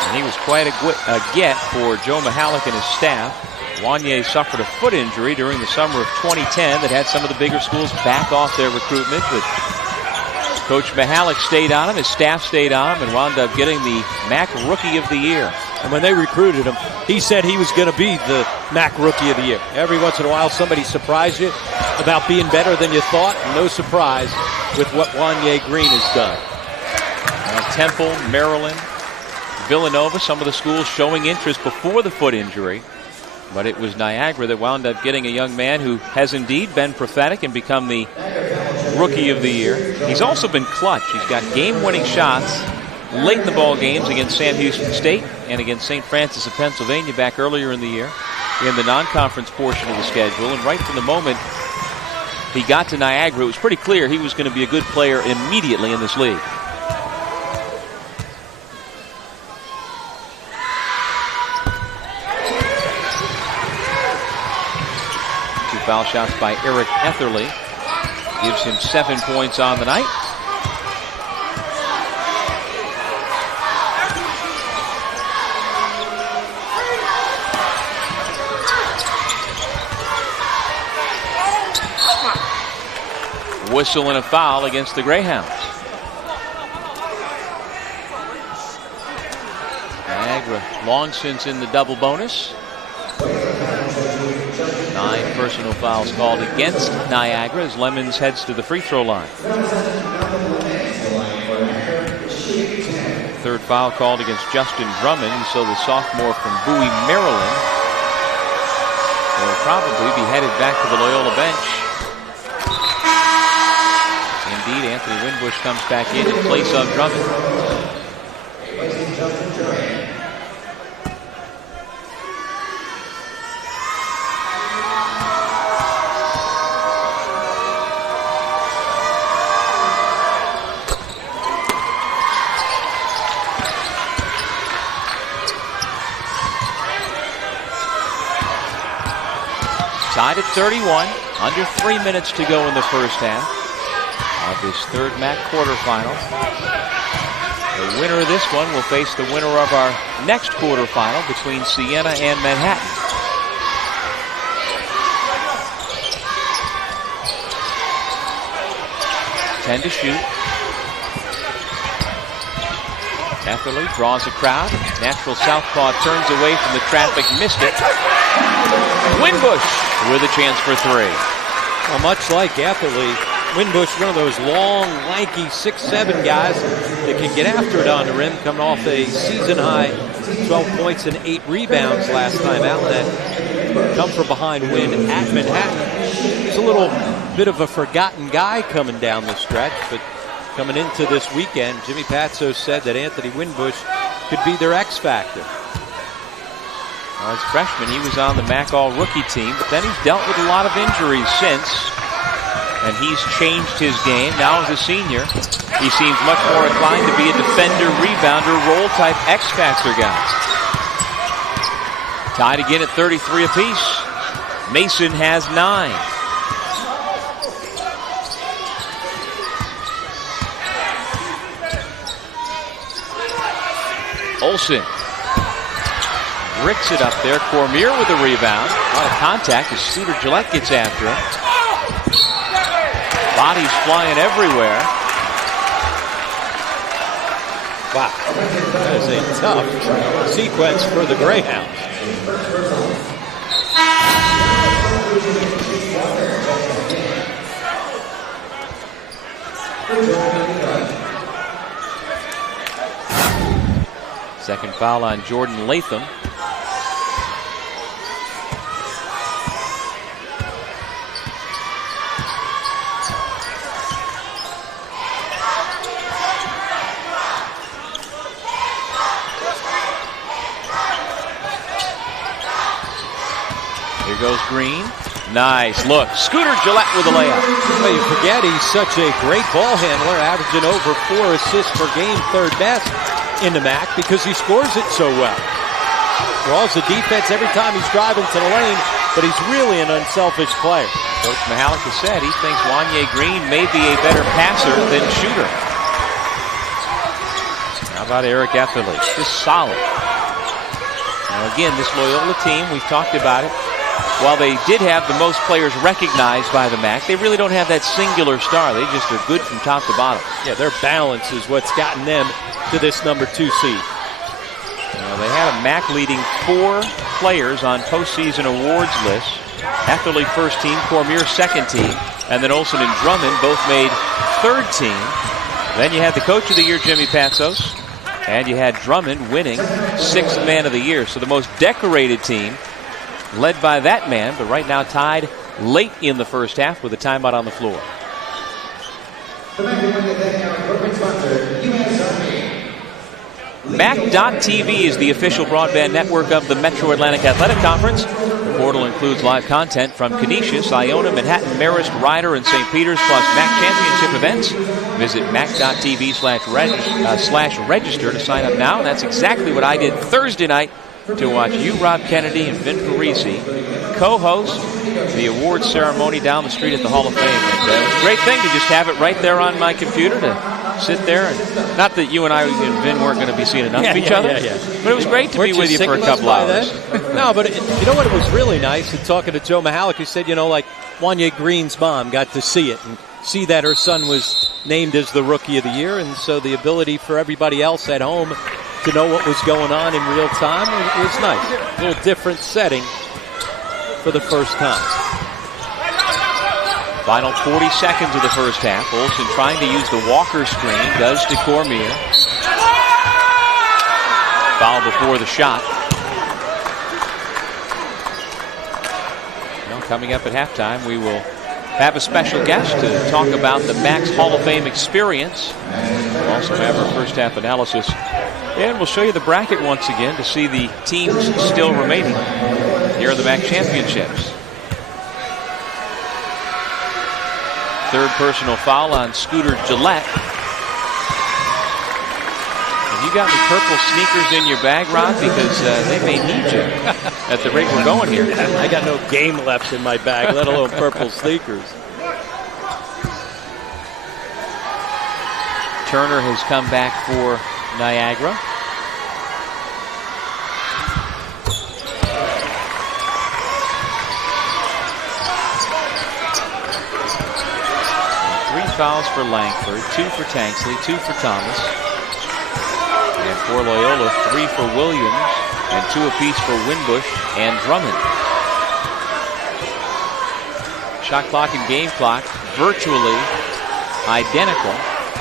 And he was quite a get for Joe Mihalik and his staff. Wanye suffered a foot injury during the summer of 2010 that had some of the bigger schools back off their recruitment. But Coach Mihalik stayed on him, his staff stayed on him, and wound up getting the MAAC Rookie of the Year. And when they recruited him, he said he was going to be the MAAC Rookie of the Year. Every once in a while, somebody surprised you about being better than you thought. No surprise with what Wanye Green has done. Temple, Maryland, Villanova, some of the schools showing interest before the foot injury. But it was Niagara that wound up getting a young man who has indeed been prophetic and become the Rookie of the Year. He's also been clutch. He's got game-winning shots late in the ball games against Sam Houston State and against St. Francis of Pennsylvania back earlier in the year in the non-conference portion of the schedule. And right from the moment he got to Niagara, it was pretty clear he was going to be a good player immediately in this league. Foul shots by Eric Etherly. Gives him 7 points on the night. Whistle and a foul against the Greyhounds. Niagara long since in the double bonus. 9 personal fouls called against Niagara as Lemons heads to the free throw line. Third foul called against Justin Drummond, so the sophomore from Bowie, Maryland, will probably be headed back to the Loyola bench. Indeed, Anthony Winbush comes back in place of Drummond. Tied at 31, under 3 minutes to go in the first half of this third MAAC quarterfinal. The winner of this one will face the winner of our next quarterfinal between Siena and Manhattan. Ten to shoot. Etherly draws a crowd. Natural southpaw turns away from the traffic, missed it. Winbush with a chance for 3. Well, much like Etherly, Winbush, one of those long, lanky 6'7" guys that can get after it on the rim, coming off a season-high 12 points and 8 rebounds last time out. That come from behind win at Manhattan. He's a little bit of a forgotten guy coming down the stretch, but coming into this weekend, Jimmy Patso said that Anthony Winbush could be their X factor. As a freshman, he was on the MAAC All-Rookie team, but then he's dealt with a lot of injuries since, and he's changed his game. Now as a senior, he seems much more inclined to be a defender, rebounder, role-type X-Factor guy. Tied again at 33 apiece. Mason has 9. Olsen bricks it up there. Cormier with a rebound. A lot of contact as Scooter Gillette gets after him. Bodies flying everywhere. Wow, that is a tough sequence for the Greyhounds. Second foul on Jordan Latham. Here goes Green. Nice look. Scooter Gillette with a layup. Well, you forget he's such a great ball handler, averaging over 4 assists per game, third best in the MAAC, because he scores it so well. Draws the defense every time he's driving to the lane, but he's really an unselfish player. Coach Mihalik has said he thinks Wanye Green may be a better passer than shooter. How about Eric Etherly? Just solid. Now again, this Loyola team, we've talked about it. While they did have the most players recognized by the MAAC, they really don't have that singular star. They just are good from top to bottom. Yeah, their balance is what's gotten them to this number 2 seed. They had a MAAC leading 4 players on postseason awards lists. Etherly first team, Cormier second team, and then Olsen and Drummond both made third team. Then you had the Coach of the Year, Jimmy Patsos, and you had Drummond winning 6th Man of the Year. So the most decorated team, led by that man, but right now tied late in the first half with a timeout on the floor. MAAC.TV is the official broadband network of the Metro Atlantic Athletic Conference. The portal includes live content from Canisius, Iona, Manhattan, Marist, Ryder, and St. Peters, plus MAAC championship events. Visit MAAC.TV/register to sign up now. That's exactly what I did Thursday night to watch you, Rob Kennedy, and Vin Parisi co-host the awards ceremony down the street at the Hall of Fame. And it was a great thing to just have it right there on my computer to sit there. And not that you and I and Vin weren't going to be seeing enough of each other, but it was great to be with you for a couple hours. No, but you know what? It was really nice. And talking to Joe Mihalik, who said, like Wanye Green's mom got to see it and see that her son was named as the Rookie of the Year. And so the ability for everybody else at home to know what was going on in real time was nice. A little different setting for the first time. Final 40 seconds of the first half. Olsen trying to use the Walker screen. Does to Cormier. Foul before the shot. Well, coming up at halftime, we will have a special guest to talk about the MAAC's Hall of Fame experience. We'll also have our first half analysis. And we'll show you the bracket once again to see the teams still remaining here in the MAAC championships. Third personal foul on Scooter Gillette. Have you got any purple sneakers in your bag, Rob? Because they may need you at the rate we're going here. I got no game left in my bag, let alone purple sneakers. Turner has come back for Niagara. Fouls for Langford, 2 for Tanksley, 2 for Thomas. And for Loyola, 3 for Williams, and 2 apiece for Winbush and Drummond. Shot clock and game clock virtually identical.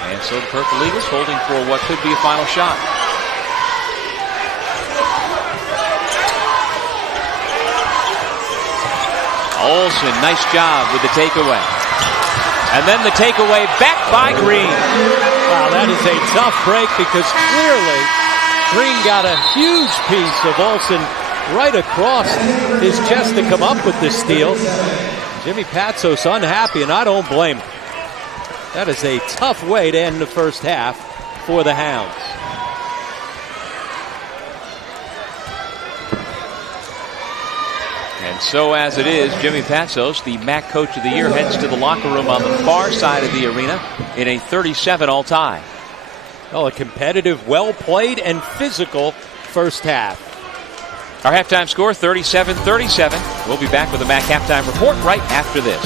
And so the Purple Eagles holding for what could be a final shot. Olsen, nice job with the takeaway. And then the takeaway back by Green. Wow, that is a tough break because clearly Green got a huge piece of Olsen right across his chest to come up with this steal. Jimmy Patsos unhappy, and I don't blame him. That is a tough way to end the first half for the Hounds. And so as it is, Jimmy Patsos, the MAAC Coach of the Year, heads to the locker room on the far side of the arena in a 37-all tie. Well, a competitive, well-played, and physical first half. Our halftime score, 37-37. We'll be back with a MAAC halftime report right after this.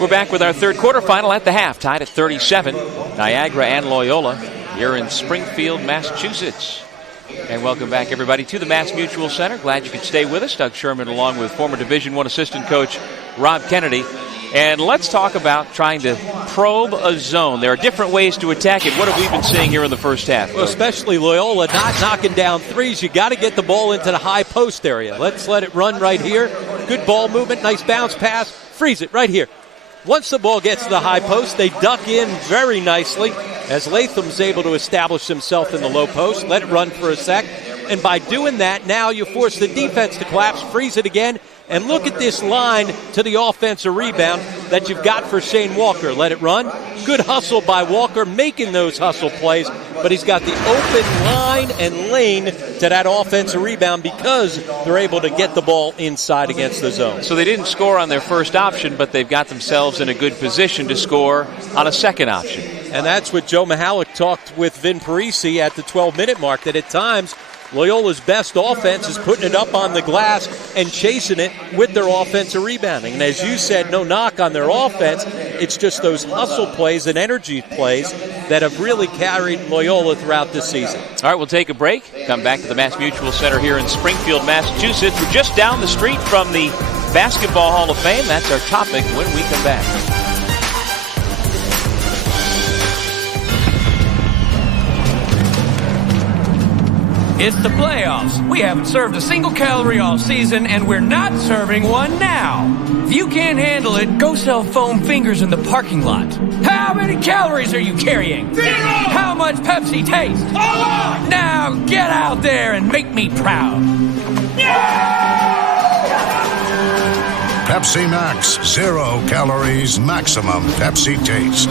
We're back with our third quarterfinal at the half, tied at 37. Niagara and Loyola here in Springfield, Massachusetts. And welcome back, everybody, to the Mass Mutual Center. Glad you could stay with us. Doug Sherman along with former Division I assistant coach Rob Kennedy. And let's talk about trying to probe a zone. There are different ways to attack it. What have we been seeing here in the first half? Well, especially Loyola not knocking down threes. You got to get the ball into the high post area. Let's let it run right here. Good ball movement, nice bounce pass. Freeze it right here. Once the ball gets to the high post, they duck in very nicely as Latham's able to establish himself in the low post. Let it run for a sec. And by doing that, now you force the defense to collapse, freeze it again, and look at this line to the offensive rebound that you've got for Shane Walker. Let it run. Good hustle by Walker, making those hustle plays, but he's got the open line and lane to that offensive rebound because they're able to get the ball inside against the zone. So they didn't score on their first option, but they've got themselves in a good position to score on a second option. And that's what Joe Mihalik talked with Vin Parisi at the 12-minute mark, that at times Loyola's best offense is putting it up on the glass and chasing it with their offensive rebounding. And as you said, no knock on their offense. It's just those hustle plays and energy plays that have really carried Loyola throughout this season. All right, we'll take a break. Come back to the Mass Mutual Center here in Springfield, Massachusetts. We're just down the street from the Basketball Hall of Fame. That's our topic when we come back. It's the playoffs. We haven't served a single calorie all season, and we're not serving one now. If you can't handle it, go sell foam fingers in the parking lot. How many calories are you carrying? 0! How much Pepsi taste? A lot! Now get out there and make me proud. Pepsi Max, 0 calories, maximum Pepsi taste.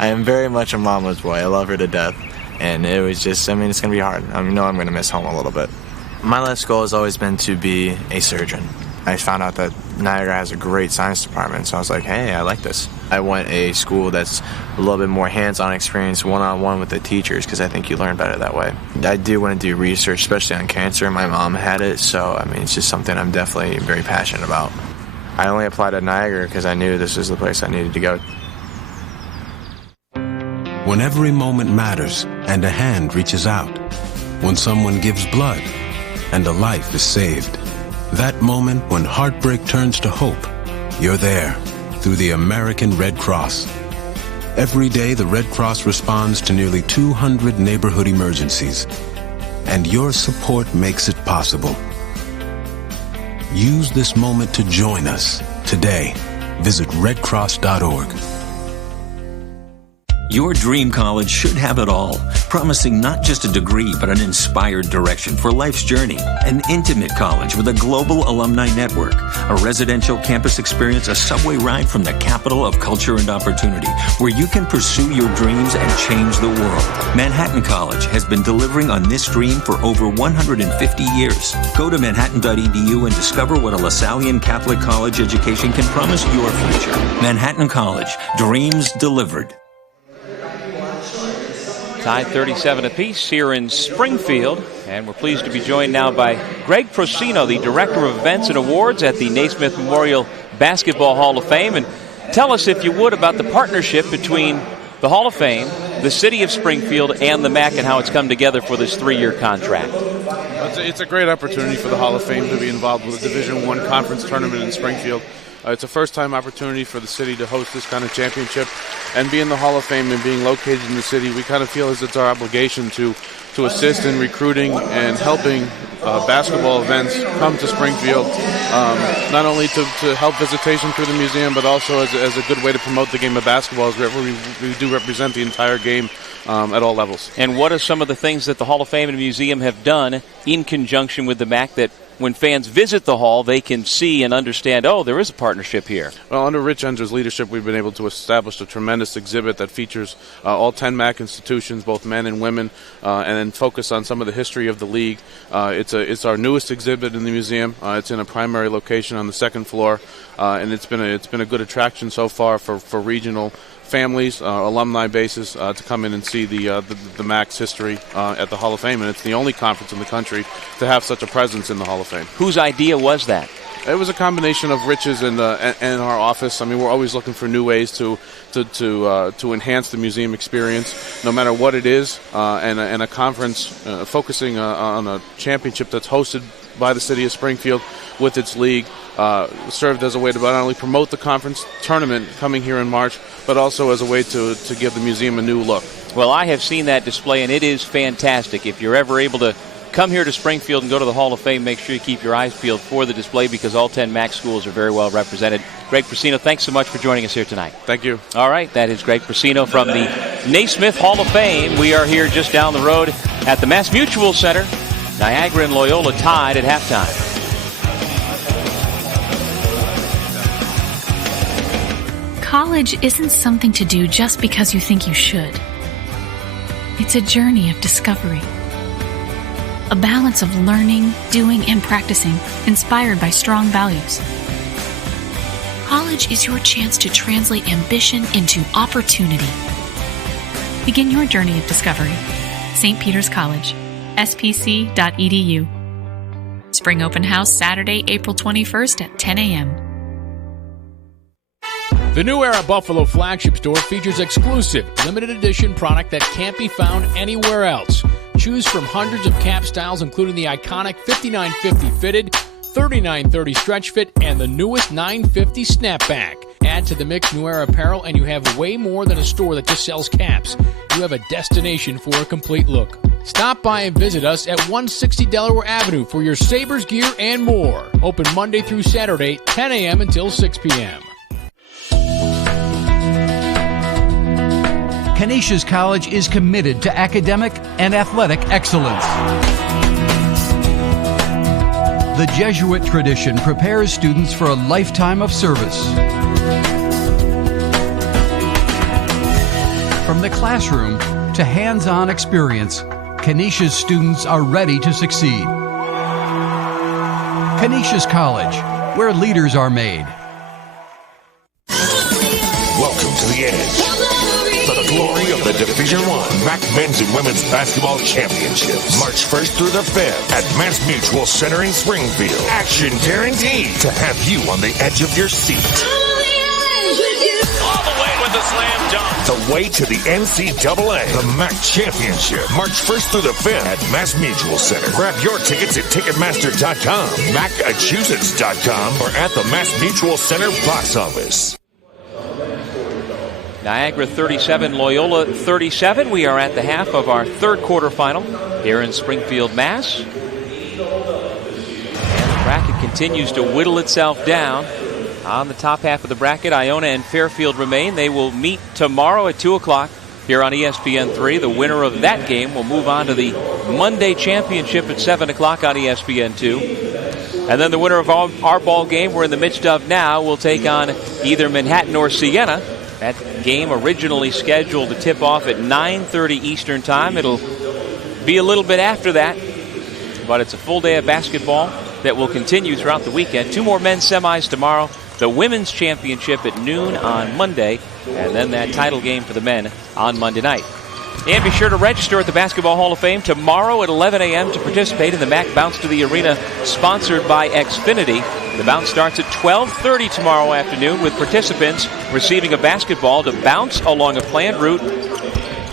I am very much a mama's boy. I love her to death. And it was just, it's going to be hard. I know I'm going to miss home a little bit. My life's goal has always been to be a surgeon. I found out that Niagara has a great science department, so I was like, hey, I like this. I went a school that's a little bit more hands-on experience, one-on-one with the teachers, because I think you learn better that way. I do want to do research, especially on cancer. My mom had it, so, it's just something I'm definitely very passionate about. I only applied at Niagara because I knew this was the place I needed to go. When every moment matters and a hand reaches out. When someone gives blood and a life is saved. That moment when heartbreak turns to hope. You're there through the American Red Cross. Every day, the Red Cross responds to nearly 200 neighborhood emergencies. And your support makes it possible. Use this moment to join us today. Visit redcross.org. Your dream college should have it all, promising not just a degree, but an inspired direction for life's journey. An intimate college with a global alumni network, a residential campus experience, a subway ride from the capital of culture and opportunity, where you can pursue your dreams and change the world. Manhattan College has been delivering on this dream for over 150 years. Go to manhattan.edu and discover what a LaSallian Catholic college education can promise your future. Manhattan College, dreams delivered. Tied 37 apiece here in Springfield, and we're pleased to be joined now by Greg Procino, the Director of Events and Awards at the Naismith Memorial Basketball Hall of Fame. And tell us, if you would, about the partnership between the Hall of Fame, the City of Springfield, and the MAAC, and how it's come together for this 3-year contract. It's a great opportunity for the Hall of Fame to be involved with a Division I conference tournament in Springfield. It's a first-time opportunity for the city to host this kind of championship, and being the Hall of Fame and being located in the city, we kind of feel as it's our obligation to assist in recruiting and helping basketball events come to Springfield, not only to help visitation through the museum, but also as a good way to promote the game of basketball, as we do represent the entire game at all levels. And what are some of the things that the Hall of Fame and Museum have done in conjunction with the MAAC that when fans visit the hall, they can see and understand, oh, there is a partnership here? Well, under Rich Enger's leadership, we've been able to establish a tremendous exhibit that features all 10 MAAC institutions, both men and women, and then focus on some of the history of the league. It's our newest exhibit in the museum. It's in a primary location on the second floor, and it's been a good attraction so far for regional families, alumni bases, to come in and see the MAAC's history at the Hall of Fame, and it's the only conference in the country to have such a presence in the Hall of Fame. Whose idea was that? It was a combination of riches and our office. I mean, we're always looking for new ways to enhance the museum experience, no matter what it is. And a conference focusing on a championship that's hosted by the city of Springfield with its league served as a way to not only promote the conference tournament coming here in March, but also as a way to give the museum a new look. Well, I have seen that display, and it is fantastic. If you're ever able to come here to Springfield and go to the Hall of Fame, make sure you keep your eyes peeled for the display because all 10 MAAC schools are very well represented. Greg Persino, thanks so much for joining us here tonight. Thank you. All right, that is Greg Persino from the Naismith Hall of Fame. We are here just down the road at the Mass Mutual Center. Niagara and Loyola tied at halftime. College isn't something to do just because you think you should. It's a journey of discovery. A balance of learning, doing, and practicing, inspired by strong values. College is your chance to translate ambition into opportunity. Begin your journey of discovery. St. Peter's College, spc.edu. Spring Open House Saturday, April 21st at 10 a.m. The New Era Buffalo flagship store features exclusive, limited edition product that can't be found anywhere else. Choose from hundreds of cap styles, including the iconic 5950 fitted, 3930 stretch fit, and the newest 950 snapback. Add to the mix New Era apparel, and you have way more than a store that just sells caps. You have a destination for a complete look. Stop by and visit us at 160 Delaware Avenue for your Sabres gear and more. Open Monday through Saturday, 10 a.m. until 6 p.m. Canisius College is committed to academic and athletic excellence. The Jesuit tradition prepares students for a lifetime of service. From the classroom to hands-on experience, Canisius students are ready to succeed. Canisius College, where leaders are made. Welcome to the Edge. For the glory of the Division I MAAC Men's and Women's Basketball Championships. March 1st through the 5th at Mass Mutual Center in Springfield. Action guaranteed to have you on the edge of your seat. All the way with the slam dunk. The way to the NCAA, the MAAC Championship. March 1st through the 5th at Mass Mutual Center. Grab your tickets at Ticketmaster.com, Massachusetts.com, or at the Mass Mutual Center box office. Niagara 37, Loyola 37. We are at the half of our third quarterfinal here in Springfield, Mass. And the bracket continues to whittle itself down. On the top half of the bracket, Iona and Fairfield remain. They will meet tomorrow at 2 o'clock here on ESPN 3. The winner of that game will move on to the Monday championship at 7 o'clock on ESPN 2. And then the winner of our ball game we're in the midst of now will take on either Manhattan or Siena. That game originally scheduled to tip off at 9:30 Eastern Time. It'll be a little bit after that, but it's a full day of basketball that will continue throughout the weekend. 2 more men's semis tomorrow, the women's championship at noon on Monday, and then that title game for the men on Monday night. And be sure to register at the Basketball Hall of Fame tomorrow at 11 a.m. to participate in the MAAC Bounce to the Arena sponsored by Xfinity. The bounce starts at 12:30 tomorrow afternoon with participants receiving a basketball to bounce along a planned route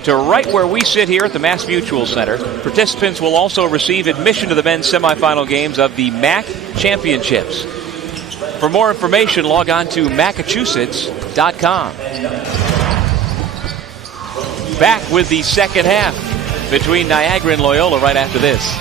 to right where we sit here at the Mass Mutual Center. Participants will also receive admission to the men's semifinal games of the MAAC Championships. For more information, log on to Massachusetts.com. Back with the second half between Niagara and Loyola right after this.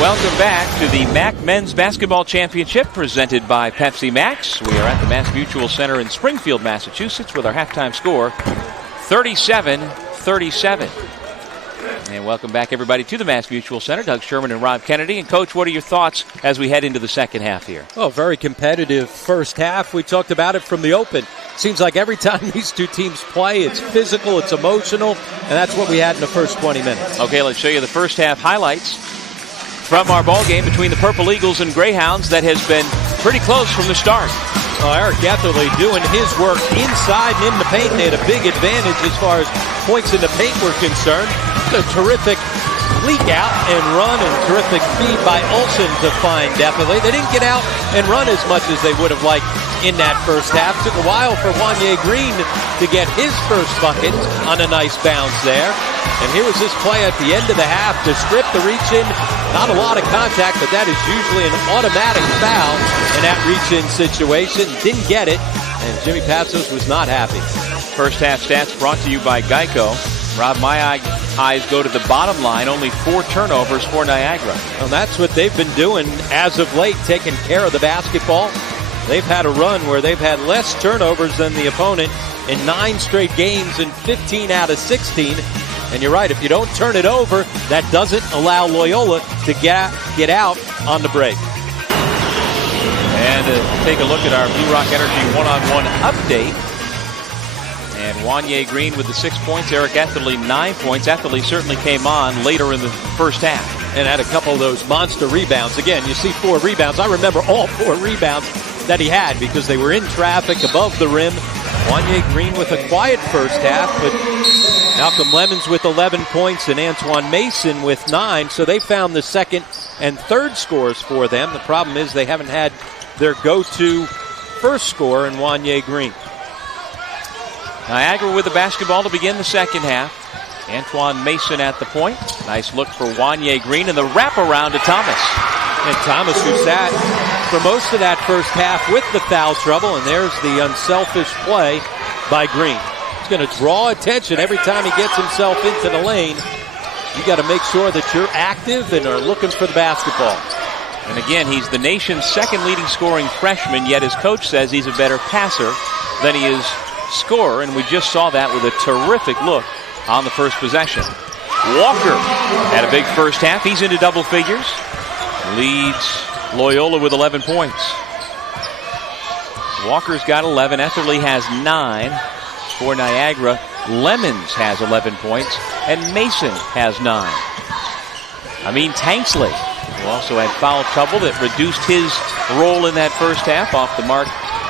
Welcome back to the MAAC Men's Basketball Championship presented by Pepsi Max. We are at the Mass Mutual Center in Springfield, Massachusetts with our halftime score 37-37. And welcome back, everybody, to the Mass Mutual Center. Doug Sherman and Rob Kennedy. And, Coach, what are your thoughts as we head into the second half here? Oh, very competitive first half. We talked about it from the open. Seems like every time these two teams play, it's physical, it's emotional, and that's what we had in the first 20 minutes. Okay, let's show you the first half highlights from our ball game between the Purple Eagles and Greyhounds that has been pretty close from the start. Well, Eric Etherly doing his work inside and in the paint. They had a big advantage as far as points in the paint were concerned. A terrific leak out and run and terrific feed by Olsen to find Etherly. They didn't get out and run as much as they would have liked in that first half. Took a while for Wanye Green to get his first bucket on a nice bounce there. And here was this play at the end of the half to strip the reach in. Not a lot of contact, but that is usually an automatic foul in that reach-in situation. Didn't get it, and Jimmy Patsos was not happy. First half stats brought to you by Geico. Rob, my eyes go to the bottom line. Only 4 turnovers for Niagara. Well, that's what they've been doing as of late, taking care of the basketball. They've had a run where they've had less turnovers than the opponent in 9 straight games and 15 out of 16. And you're right, if you don't turn it over, that doesn't allow Loyola to get out on the break. And take a look at our Blue Rock Energy one-on-one update. And Wanye Green with the 6 points, Eric Etherly 9 points. Etherly certainly came on later in the first half. And had a couple of those monster rebounds. Again, you see 4 rebounds. I remember all 4 rebounds that he had because they were in traffic above the rim. Wanye Green with a quiet first half, but Malcolm Lemons with 11 points and Antoine Mason with 9. So they found the second and third scores for them. The problem is they haven't had their go-to first scorer in Wanye Green. Niagara with the basketball to begin the second half. Antoine Mason at the point. Nice look for Wanye Green and the wraparound to Thomas. And Thomas, who sat for most of that first half with the foul trouble, and there's the unselfish play by Green. He's going to draw attention every time he gets himself into the lane. You got to make sure that you're active and are looking for the basketball. And again, he's the nation's second leading scoring freshman, yet his coach says he's a better passer than he is scorer, and we just saw that with a terrific look on the first possession. Walker had a big first half. He's into double figures. Leads Loyola with 11 points. Walker's got 11. Etherly has 9 for Niagara. Lemons has 11 points. And Mason has 9. Tanksley, who also had foul trouble that reduced his role in that first half, off the mark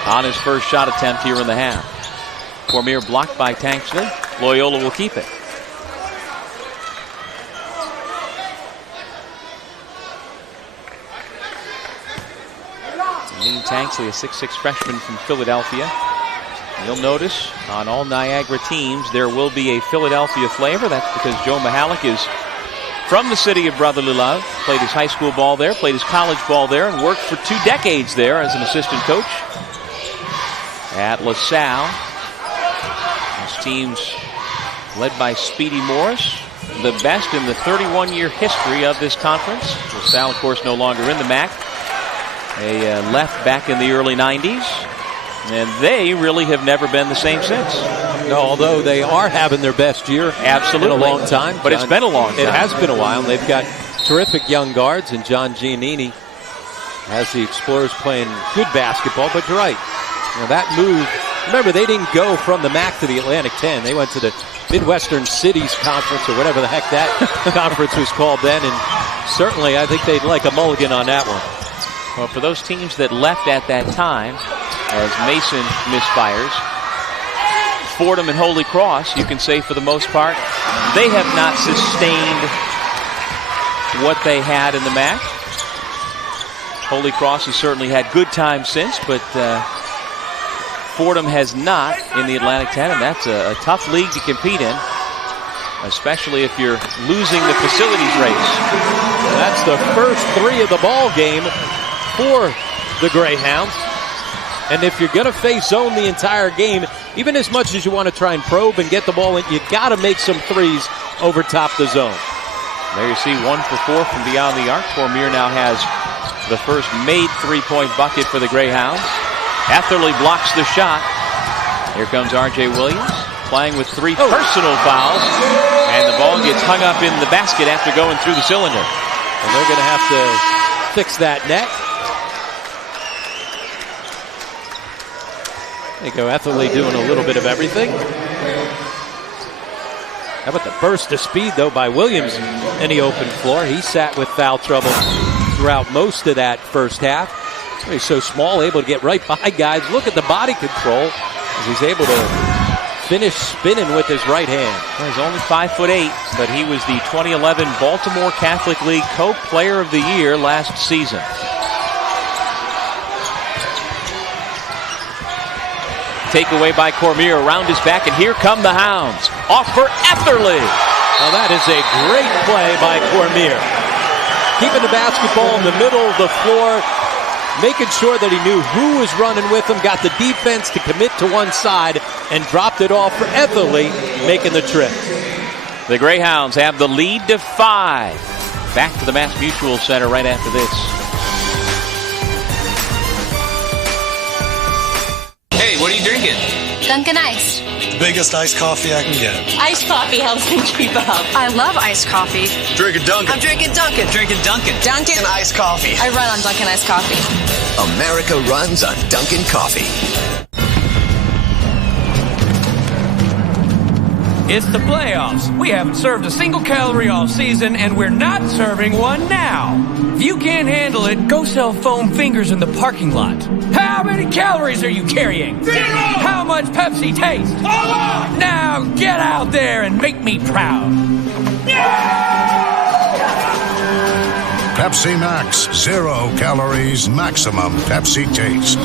on his first shot attempt here in the half. Cormier blocked by Tanksley. Loyola will keep it. Tanksley, a 6'6 freshman from Philadelphia. You'll notice on all Niagara teams there will be a Philadelphia flavor. That's because Joe Mihalik is from the city of brotherly love. Played his high school ball there, played his college ball there, and worked for 2 decades there as an assistant coach at LaSalle. This team's led by Speedy Morris, the best in the 31-year history of this conference. LaSalle, of course, no longer in the MAAC. They left back in the early 90s, and they really have never been the same since. No, although they are having their best year absolutely in a long time. But it's been a long time. It has been a while, and they've got terrific young guards, and John Giannini has the Explorers playing good basketball. But you're right. That move, remember, they didn't go from the MAAC to the Atlantic 10. They went to the Midwestern Cities Conference, or whatever the heck that conference was called then, and certainly I think they'd like a mulligan on that one. Well, for those teams that left at that time, as Mason misfires, Fordham and Holy Cross, you can say for the most part, they have not sustained what they had in the MAAC. Holy Cross has certainly had good times since, but Fordham has not in the Atlantic 10, and that's a tough league to compete in, especially if you're losing the facilities race. That's the first 3 of the ball game for the Greyhounds. And if you're going to face zone the entire game, even as much as you want to try and probe and get the ball in, you got to make some threes over top the zone. There you see 1 for 4 from beyond the arc. Cormier now has the first made three-point bucket for the Greyhounds. Etherly blocks the shot. Here comes R.J. Williams playing with 3 personal fouls. And the ball gets hung up in the basket after going through the cylinder. And they're going to have to fix that net. There you go, Etherly doing a little bit of everything. How about the burst of speed, though, by Williams in the open floor? He sat with foul trouble throughout most of that first half. He's so small, able to get right by guys. Look at the body control as he's able to finish spinning with his right hand. Well, he's only 5'8", but he was the 2011 Baltimore Catholic League Co-Player of the Year last season. Takeaway by Cormier around his back, and here come the Hounds. Off for Etherly. Now that is a great play by Cormier. Keeping the basketball in the middle of the floor, making sure that he knew who was running with him, got the defense to commit to one side, and dropped it off for Etherly, making the trip. The Greyhounds have the lead to 5. Back to the Mass Mutual Center right after this. Hey, what are you drinking? Dunkin' Ice. Biggest iced coffee I can get. Iced coffee helps me keep up. I love iced coffee. Drinking Dunkin'. I'm drinking Dunkin'. Drinking Dunkin'. Dunkin' Iced coffee. I run on Dunkin' Iced Coffee. America runs on Dunkin' Coffee. It's the playoffs. We haven't served a single calorie all season, and we're not serving one now. If you can't handle it, go sell foam fingers in the parking lot. How many calories are you carrying? 0! How much Pepsi taste? A lot! Now get out there and make me proud. Pepsi Max, 0 calories, maximum Pepsi taste.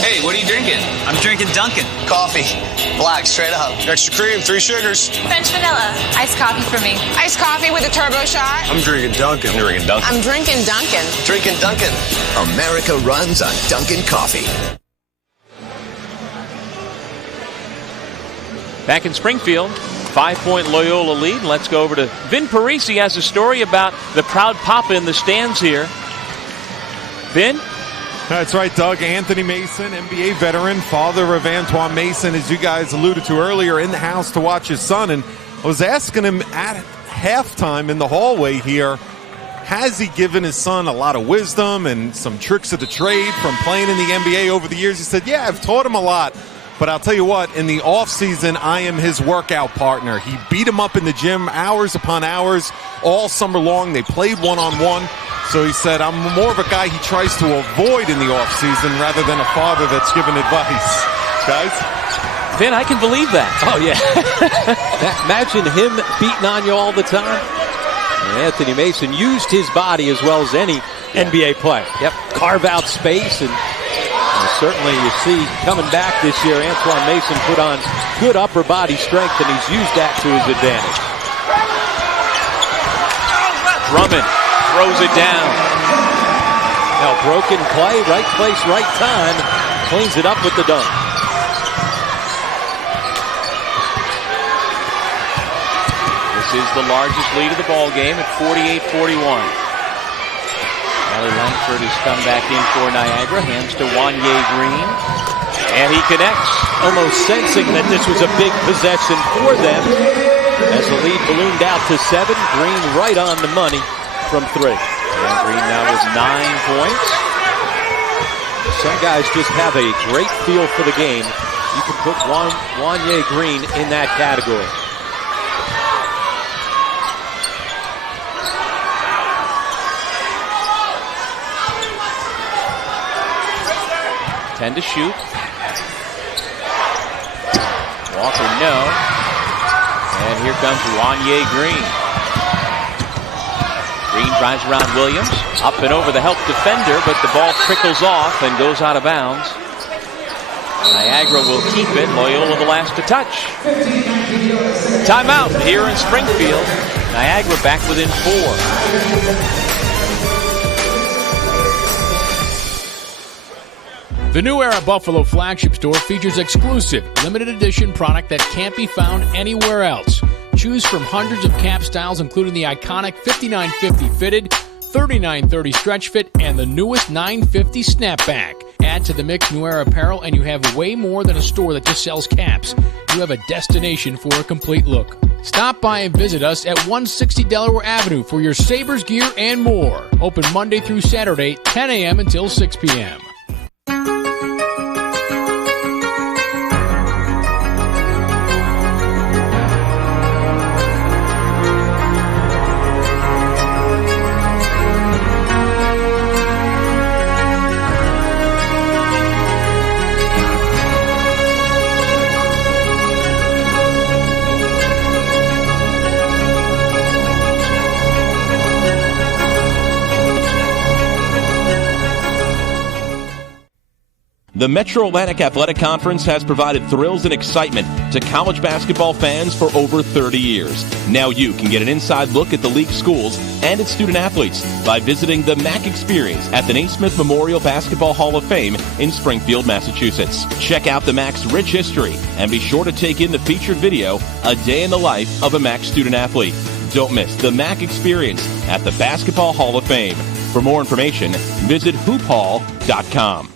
Hey, what are you drinking? I'm drinking Dunkin'. Coffee. Black, straight up. Extra cream, 3 sugars. French vanilla. Iced coffee for me. Iced coffee with a turbo shot. I'm drinking Dunkin'. Drinking Dunkin'. I'm drinking Dunkin'. Drinking Dunkin'. America runs on Dunkin' Coffee. Back in Springfield, 5-point Loyola lead. Let's go over to Vin Parisi. Has a story about the proud papa in the stands here. Vin? That's right, Doug. Anthony Mason, NBA veteran, father of Antoine Mason, as you guys alluded to earlier, in the house to watch his son. And I was asking him at halftime in the hallway here, has he given his son a lot of wisdom and some tricks of the trade from playing in the NBA over the years? He said, yeah, I've taught him a lot. But I'll tell you what, in the offseason, I am his workout partner. He beat him up in the gym hours upon hours all summer long. They played one-on-one. So he said, I'm more of a guy he tries to avoid in the offseason rather than a father that's giving advice. Guys? Vin, I can believe that. Oh, yeah. Imagine him beating on you all the time. And Anthony Mason used his body as well as any NBA player. Yep, carve out space. And certainly you see coming back this year, Antoine Mason put on good upper body strength, and he's used that to his advantage. Drummond throws it down. Now broken play, right place, right time. Cleans it up with the dunk. This is the largest lead of the ball game at 48-41. Allie Langford has come back in for Niagara. Hands to Wanye Green. And he connects. Almost sensing that this was a big possession for them. As the lead ballooned out to 7, Green right on the money from 3. And Green now with 9 points. Some guys just have a great feel for the game. You can put Wanye Green in that category. To shoot. Walker, no. And here comes Wanye Green. Green drives around Williams, up and over the help defender, but the ball trickles off and goes out of bounds. Niagara will keep it. Loyola the last to touch. Timeout here in Springfield. Niagara back within 4. The New Era Buffalo flagship store features exclusive, limited edition product that can't be found anywhere else. Choose from hundreds of cap styles, including the iconic 5950 fitted, 3930 stretch fit, and the newest 950 snapback. Add to the mix New Era apparel, and you have way more than a store that just sells caps. You have a destination for a complete look. Stop by and visit us at 160 Delaware Avenue for your Sabres gear and more. Open Monday through Saturday, 10 a.m. until 6 p.m. The Metro Atlantic Athletic Conference has provided thrills and excitement to college basketball fans for over 30 years. Now you can get an inside look at the league schools and its student athletes by visiting the MAAC Experience at the Naismith Memorial Basketball Hall of Fame in Springfield, Massachusetts. Check out the MAAC's rich history and be sure to take in the featured video, A Day in the Life of a MAAC Student Athlete. Don't miss the MAAC Experience at the Basketball Hall of Fame. For more information, visit hoophall.com.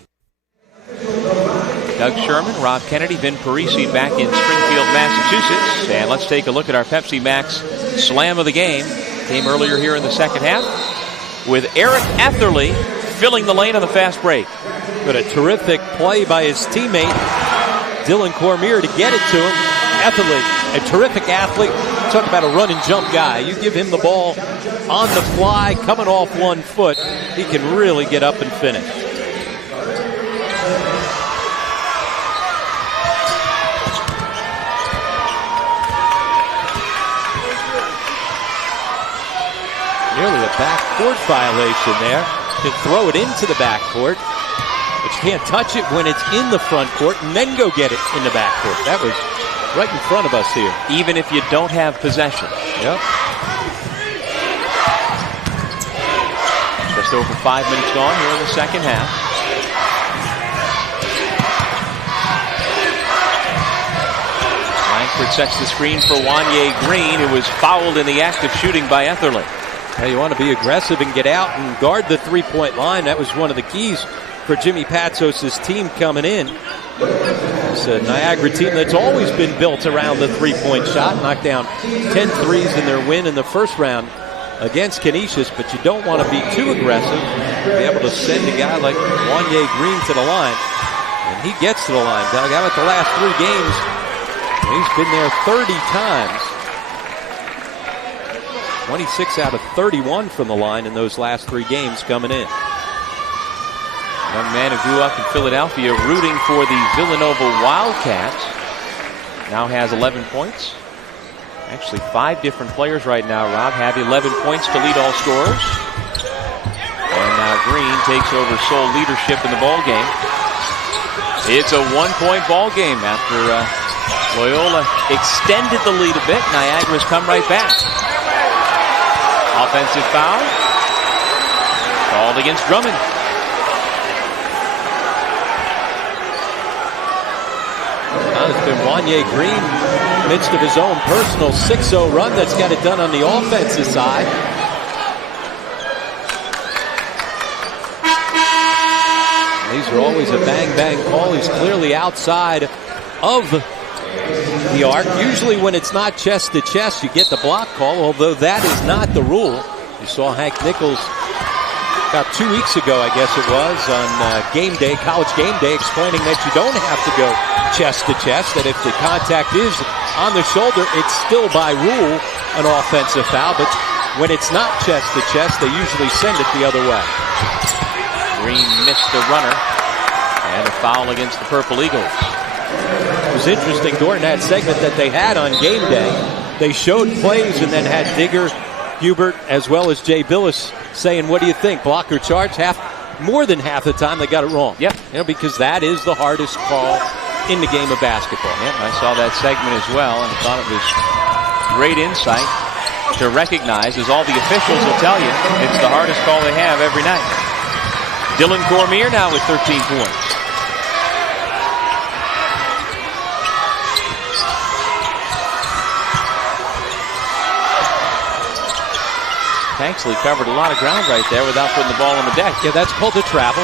Doug Sherman, Rob Kennedy, Vin Parisi back in Springfield, Massachusetts. And let's take a look at our Pepsi Max slam of the game. Came earlier here in the second half with Eric Etherly filling the lane on the fast break. But a terrific play by his teammate, Dylan Cormier, to get it to him. Etherly, a terrific athlete. Talk about a run and jump guy. You give him the ball on the fly, coming off 1 foot, he can really get up and finish. Nearly a backcourt violation there. Can throw it into the backcourt, but you can't touch it when it's in the front court and then go get it in the backcourt. That was right in front of us here. Even if you don't have possession. Yep. Just over 5 minutes gone here in the second half. Langford sets the screen for Wanye Green, who was fouled in the act of shooting by Etherly. Hey, you want to be aggressive and get out and guard the three-point line. That was one of the keys for Jimmy Patzos' team coming in. It's a Niagara team that's always been built around the three-point shot. Knocked down 10 threes in their win in the first round against Canisius, but you don't want to be too aggressive. Be able to send a guy like Wanye Green to the line. And he gets to the line, Doug. How about the last 3 games? He's been there 30 times. 26 out of 31 from the line in those last 3 games coming in. Young man who grew up in Philadelphia rooting for the Villanova Wildcats. Now has 11 points. Actually 5 different players right now, Rob, have 11 points to lead all scorers. And now Green takes over sole leadership in the ball game. It's a 1-point ball game after Loyola extended the lead a bit. Niagara's come right back. Offensive foul called against Drummond. It's been Wanye Green, midst of his own personal 6-0 run, that's got it done on the offensive side. These are always a bang-bang call. He's clearly outside of the arc. Usually when it's not chest to chest, you get the block call, although that is not the rule. You saw Hank Nichols about 2 weeks ago, I guess it was, on game day, college game day, explaining that you don't have to go chest to chest, that if the contact is on the shoulder, it's still by rule an offensive foul, but when it's not chest to chest, they usually send it the other way. Green missed the runner, and a foul against the Purple Eagles. It was interesting during that segment that they had on game day. They showed plays and then had Digger Hubert as well as Jay Billis saying, what do you think? Block or charge? More than half the time they got it wrong. Yep. Because that is the hardest call in the game of basketball. Yep, I saw that segment as well and thought it was great insight to recognize, as all the officials will tell you, it's the hardest call they have every night. Dylan Cormier now with 13 points. Tanksley covered a lot of ground right there without putting the ball on the deck. Yeah, that's called a travel.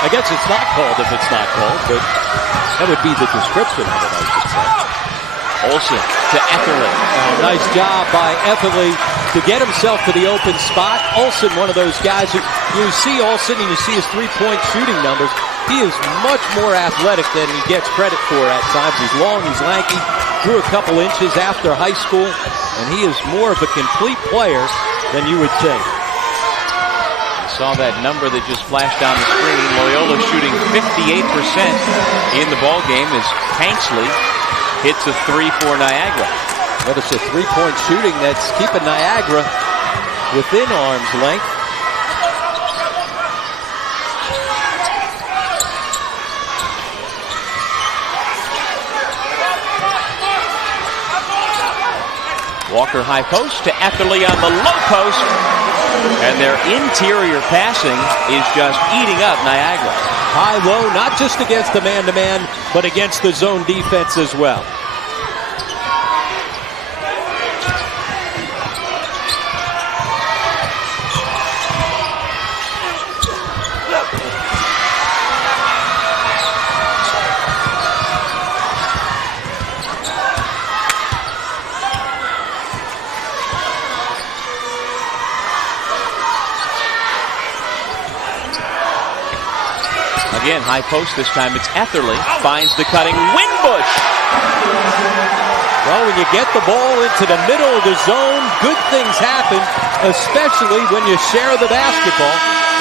I guess it's not called if it's not called, but that would be the description of it, I should say. Olsen to Etherly. Nice job by Etherly to get himself to the open spot. Olsen, one of those guys who you see Olsen and you see his three-point shooting numbers. He is much more athletic than he gets credit for at times. He's long, he's lanky, grew a couple inches after high school, and he is more of a complete player than you would think. You saw that number that just flashed on the screen. Loyola shooting 58% in the ball game as Tanksley hits a three for Niagara. But it's a three-point shooting that's keeping Niagara within arm's length. Walker high post to Etherly on the low post. And their interior passing is just eating up Niagara. High-low, not just against the man-to-man, but against the zone defense as well. Again, high post this time. It's Etherly. Finds the cutting Winbush. Well, when you get the ball into the middle of the zone, good things happen, especially when you share the basketball,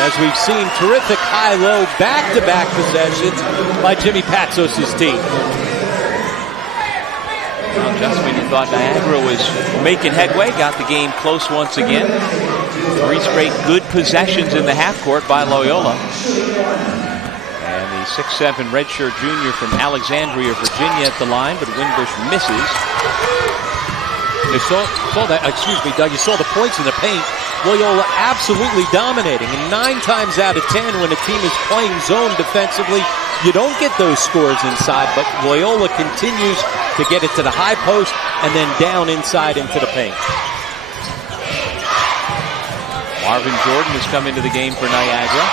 as we've seen terrific high-low back-to-back possessions by Jimmy Patzos' team. Well, just when you thought Niagara was making headway, got the game close once again. 3 straight good possessions in the half court by Loyola. 6'7" redshirt junior from Alexandria, Virginia at the line, but Winbush misses. You saw that, excuse me, Doug, you saw the points in the paint. Loyola absolutely dominating, and 9 times out of 10 when a team is playing zone defensively, you don't get those scores inside, but Loyola continues to get it to the high post and then down inside into the paint. Marvin Jordan has come into the game for Niagara.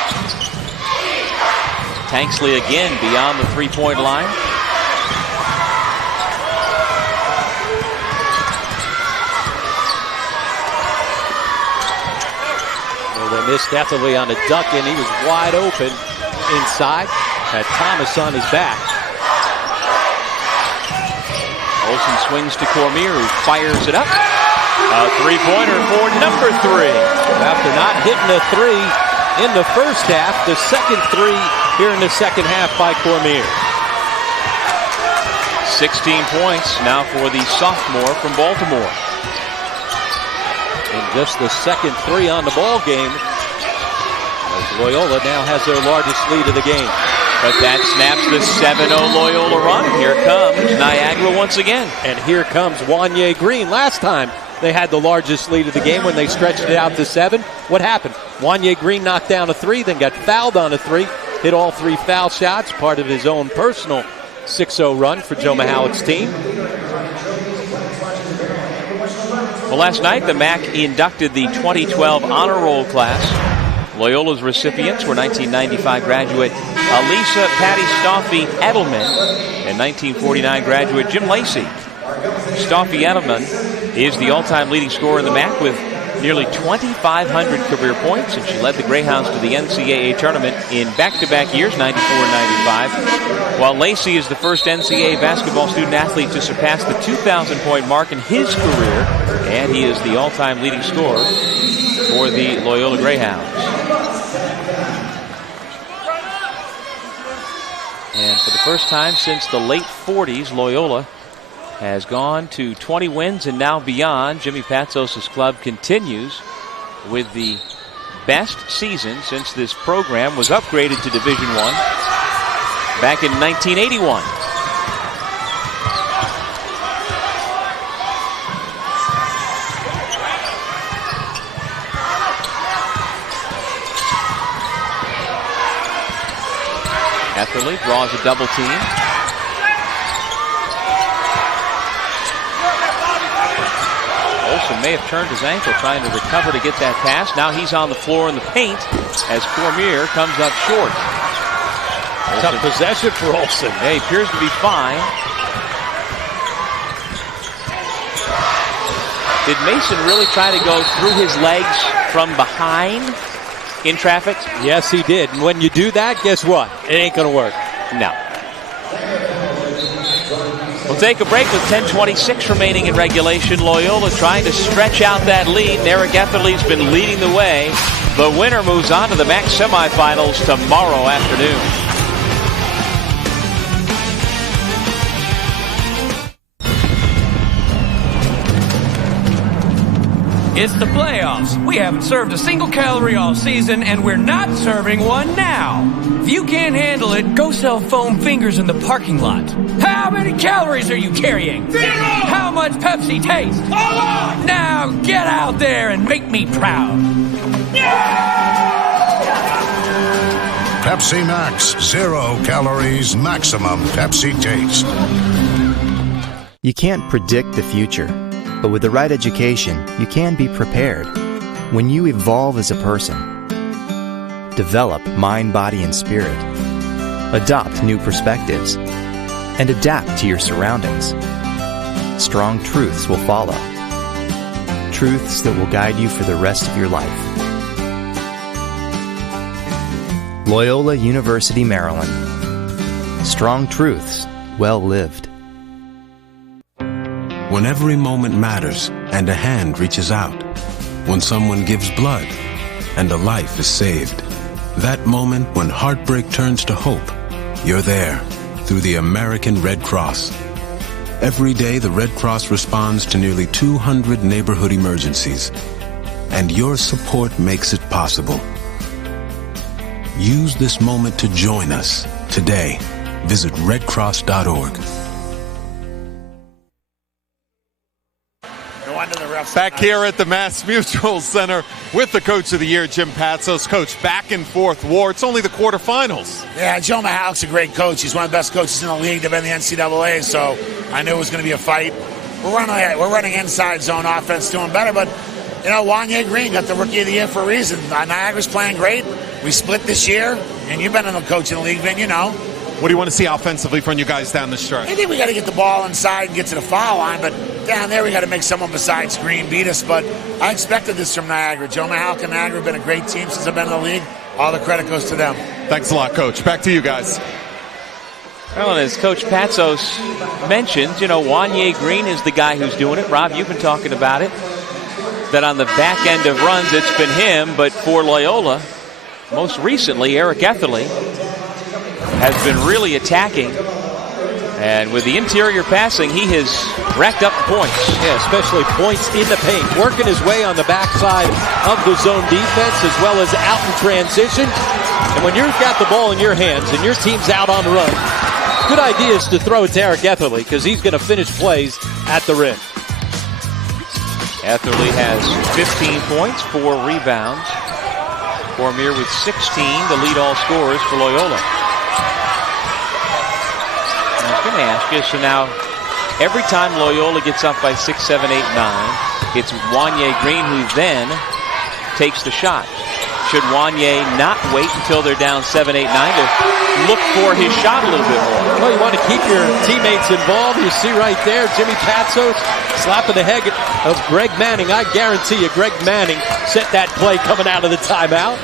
Tanksley again beyond the three-point line. Well, they missed Etherly on a duck in. He was wide open inside. Had Thomas on his back. Olsen swings to Cormier, who fires it up. A three-pointer for number 3. After not hitting a 3 in the first half, the second 3 here in the second half by Cormier. 16 points now for the sophomore from Baltimore. And just the second 3 on the ball game, as Loyola now has their largest lead of the game. But that snaps the 7-0 Loyola run. Here comes Niagara once again. And here comes Wanye Green. Last time they had the largest lead of the game when they stretched it out to 7. What happened? Wanye Green knocked down a 3, then got fouled on a 3. Hit all 3 foul shots, part of his own personal 6-0 run for Joe Mahowic's team. Well, last night the MAAC inducted the 2012 Honor Roll class. Loyola's recipients were 1995 graduate Elisa Patty Stoffy Edelman and 1949 graduate Jim Lacey. Stoffy Edelman is the all-time leading scorer in the MAAC with nearly 2,500 career points, and she led the Greyhounds to the NCAA tournament in back-to-back years, 94 and 95, while Lacey is the first NCAA basketball student-athlete to surpass the 2,000-point mark in his career, and he is the all-time leading scorer for the Loyola Greyhounds. And for the first time since the late 40s, Loyola has gone to 20 wins and now beyond. Jimmy Patzos' club continues with the best season since this program was upgraded to Division I back in 1981. Etherly draws a double team. Olsen may have turned his ankle trying to recover to get that pass. Now he's on the floor in the paint as Cormier comes up short. Tough possession for Olsen. He appears to be fine. Did Mason really try to go through his legs from behind in traffic? Yes, he did. And when you do that, guess what? It ain't going to work. No. We'll take a break with 10:26 remaining in regulation. Loyola trying to stretch out that lead. Eric Etherly's been leading the way. The winner moves on to the MAAC semifinals tomorrow afternoon. It's the playoffs. We haven't served a single calorie all season, and we're not serving one now. If you can't handle it, go sell foam fingers in the parking lot. How many calories are you carrying? 0! How much Pepsi tastes? A lot! Now get out there and make me proud. Pepsi Max, 0 calories, maximum Pepsi taste. You can't predict the future, but with the right education, you can be prepared. When you evolve as a person, develop mind, body, and spirit, adopt new perspectives, and adapt to your surroundings, strong truths will follow. Truths that will guide you for the rest of your life. Loyola University, Maryland. Strong truths, well lived. When every moment matters and a hand reaches out. When someone gives blood and a life is saved. That moment when heartbreak turns to hope. You're there through the American Red Cross. Every day the Red Cross responds to nearly 200 neighborhood emergencies. And your support makes it possible. Use this moment to join us today. Visit redcross.org. Back here at the Mass Mutual Center with the Coach of the Year, Jim Patzos. Coach, back and forth war. It's only the quarterfinals. Yeah, Joe MAAC's a great coach. He's one of the best coaches in the league. They've been in the NCAA, so I knew it was going to be a fight. We're running inside zone offense, doing better, but, you know, Wanye Green got the Rookie of the Year for a reason. Niagara's playing great. We split this year, and you've been in the coach in the league, Vin, you know. What do you want to see offensively from you guys down the stretch? I think we got to get the ball inside and get to the foul line, but down there we got to make someone besides Green beat us. But I expected this from Niagara. Joe MAAC and Niagara have been a great team since I've been in the league. All the credit goes to them. Thanks a lot, Coach. Back to you guys. Well, and as Coach Patzos mentioned, you know, Wanye Green is the guy who's doing it. Rob, you've been talking about it, that on the back end of runs it's been him, but for Loyola, most recently, Eric Etherly has been really attacking. And with the interior passing, he has racked up points. Yeah, especially points in the paint. Working his way on the backside of the zone defense as well as out in transition. And when you've got the ball in your hands and your team's out on the run, good idea is to throw it to Eric Etherly because he's going to finish plays at the rim. Etherly has 15 points, 4 rebounds. Cormier with 16 to lead all scorers for Loyola. I was going to ask you, so now every time Loyola gets up by 6, 7, 8, 9, it's Wanye Green who then takes the shot. Should Wanye not wait until they're down 7, 8, 9 to look for his shot a little bit more? Well, you want to keep your teammates involved. You see right there, Jimmy Patzos slapping the head of Greg Manning. I guarantee you, Greg Manning set that play coming out of the timeout.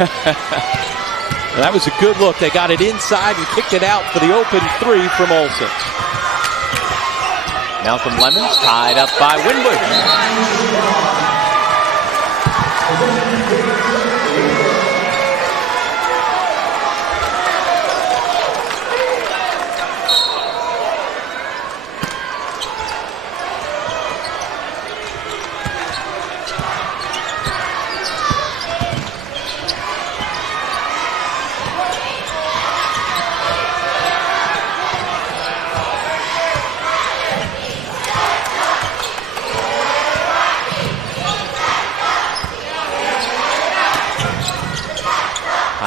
That was a good look. They got it inside and kicked it out for the open 3 from Olsen. Malcolm Lemons tied up by Winwood.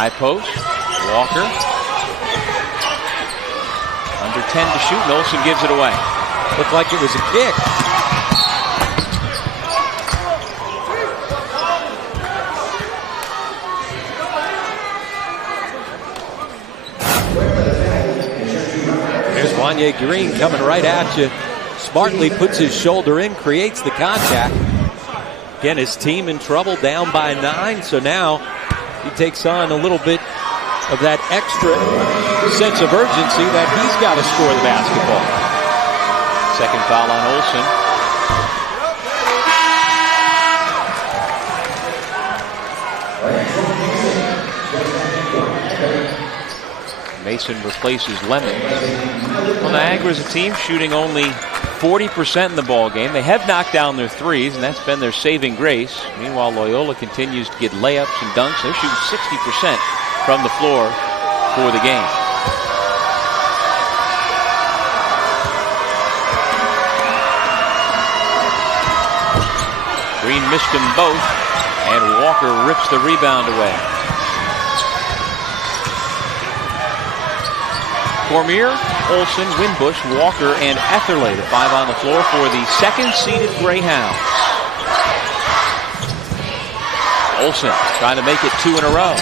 High post. Walker. Under 10 to shoot, and Olsen gives it away. Looked like it was a kick. There's Wanye Green coming right at you. Smartly puts his shoulder in, creates the contact. Again, his team in trouble, down by 9, so now he takes on a little bit of that extra sense of urgency that he's got to score the basketball. Second foul on Olsen. Mason replaces Lemon. Well, Niagara's a team shooting only 40% in the ball game. They have knocked down their threes, and that's been their saving grace. Meanwhile, Loyola continues to get layups and dunks. They're shooting 60% from the floor for the game. Green missed them both, and Walker rips the rebound away. Cormier, Olsen, Winbush, Walker, and Etherley, the 5 on the floor for the second-seeded Greyhounds. Olsen trying to make it 2 in a row.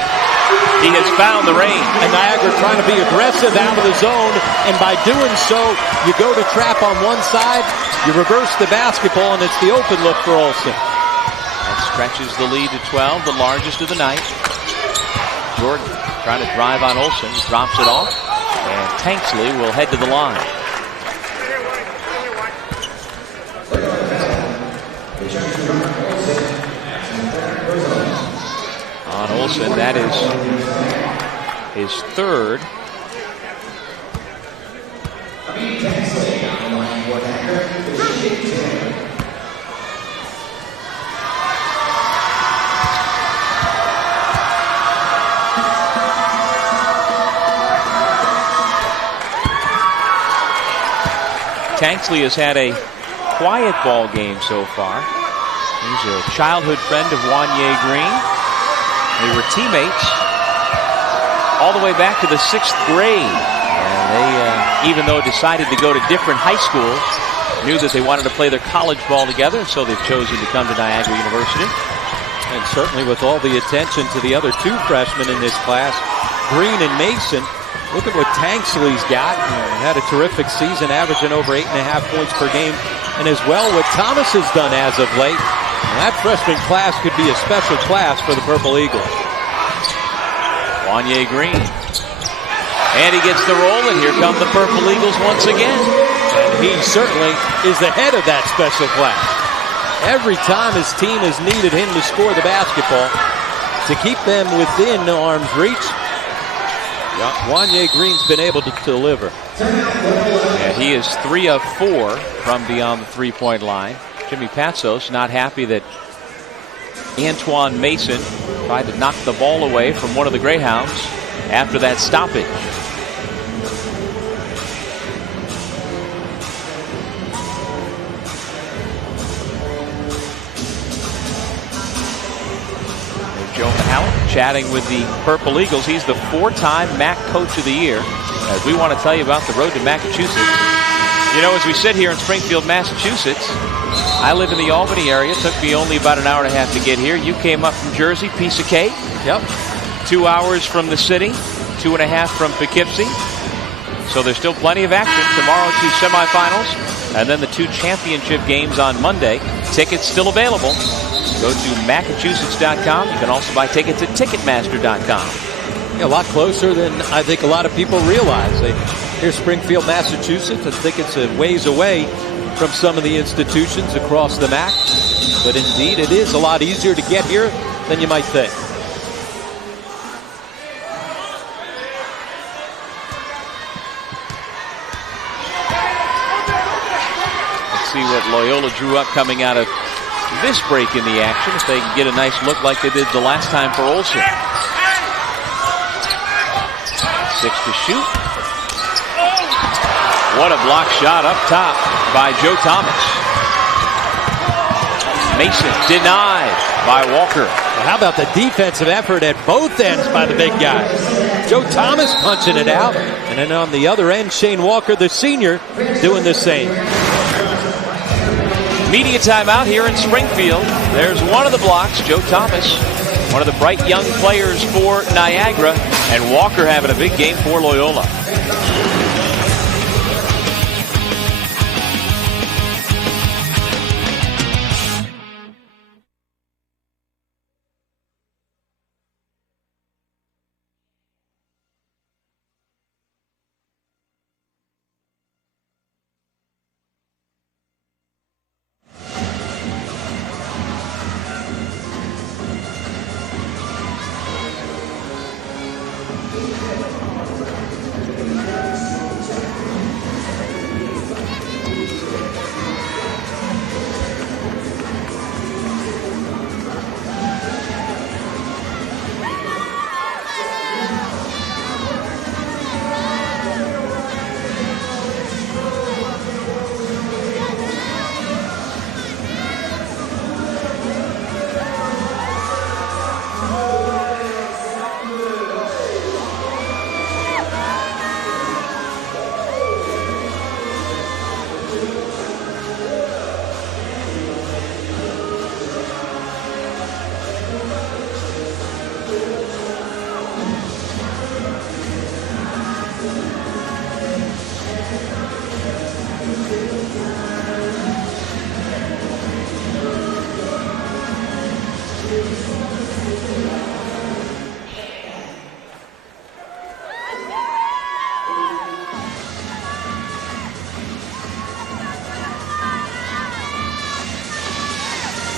He has found the range. And Niagara trying to be aggressive out of the zone, and by doing so, you go to trap on one side, you reverse the basketball, and it's the open look for Olsen. That stretches the lead to 12, the largest of the night. Jordan trying to drive on Olsen, drops it off, and Tanksley will head to the line. On Olsen, that is his third. Tanksley has had a quiet ball game so far. He's a childhood friend of Wanye Green. They were teammates all the way back to the 6th grade. And they, even though decided to go to different high schools, knew that they wanted to play their college ball together, and so they've chosen to come to Niagara University. And certainly with all the attention to the other 2 freshmen in this class, Green and Mason, look at what Tanksley's got. He had a terrific season, averaging over 8.5 points per game. And as well, what Thomas has done as of late. That freshman class could be a special class for the Purple Eagles. Wanye Green. And he gets the roll, and here come the Purple Eagles once again. And he certainly is the head of that special class. Every time his team has needed him to score the basketball to keep them within arm's reach, Wanye Green's been able to deliver. Yeah, he is 3 of 4 from beyond the three-point line. Jimmy Patsos not happy that Antoine Mason tried to knock the ball away from one of the Greyhounds after that stoppage. Joe Mahalik chatting with the Purple Eagles. He's the 4-time MAAC Coach of the Year. As we want to tell you about the road to Massachusetts. You know, as we sit here in Springfield, Massachusetts, I live in the Albany area. It took me only about an hour and a half to get here. You came up from Jersey, piece of cake. Yep. 2 hours from the city, 2.5 from Poughkeepsie. So there's still plenty of action. Tomorrow, 2 semifinals, and then the 2 championship games on Monday. Tickets still available. Go to Massachusetts.com. You can also buy tickets at Ticketmaster.com. A lot closer than I think a lot of people realize. Here's Springfield, Massachusetts. I think it's a ways away from some of the institutions across the MAAC. But indeed, it is a lot easier to get here than you might think. Let's see what Loyola drew up coming out of this break in the action, if they can get a nice look like they did the last time for Olsen. 6 to shoot. What a block shot up top by Joe Thomas. Mason denied by Walker. How about the defensive effort at both ends by the big guy? Joe Thomas punching it out. And then on the other end, Shane Walker, the senior, doing the same. Media timeout here in Springfield. There's one of the blocks, Joe Thomas, one of the bright young players for Niagara, and Walker having a big game for Loyola.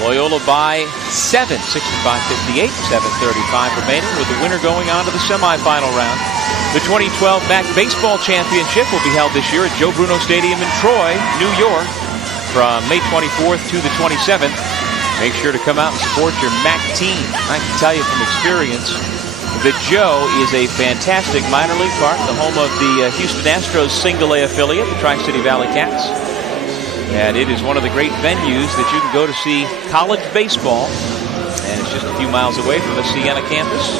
Loyola by 7, 65-58, 7:35 remaining, with the winner going on to the semifinal round. The 2012 MAAC Baseball Championship will be held this year at Joe Bruno Stadium in Troy, New York, from May 24th to the 27th. Make sure to come out and support your MAAC team. I can tell you from experience, the Joe is a fantastic minor league park, the home of the Houston Astros single A affiliate, the Tri-City Valley Cats. And it is one of the great venues that you can go to see college baseball. And it's just a few miles away from the Siena campus.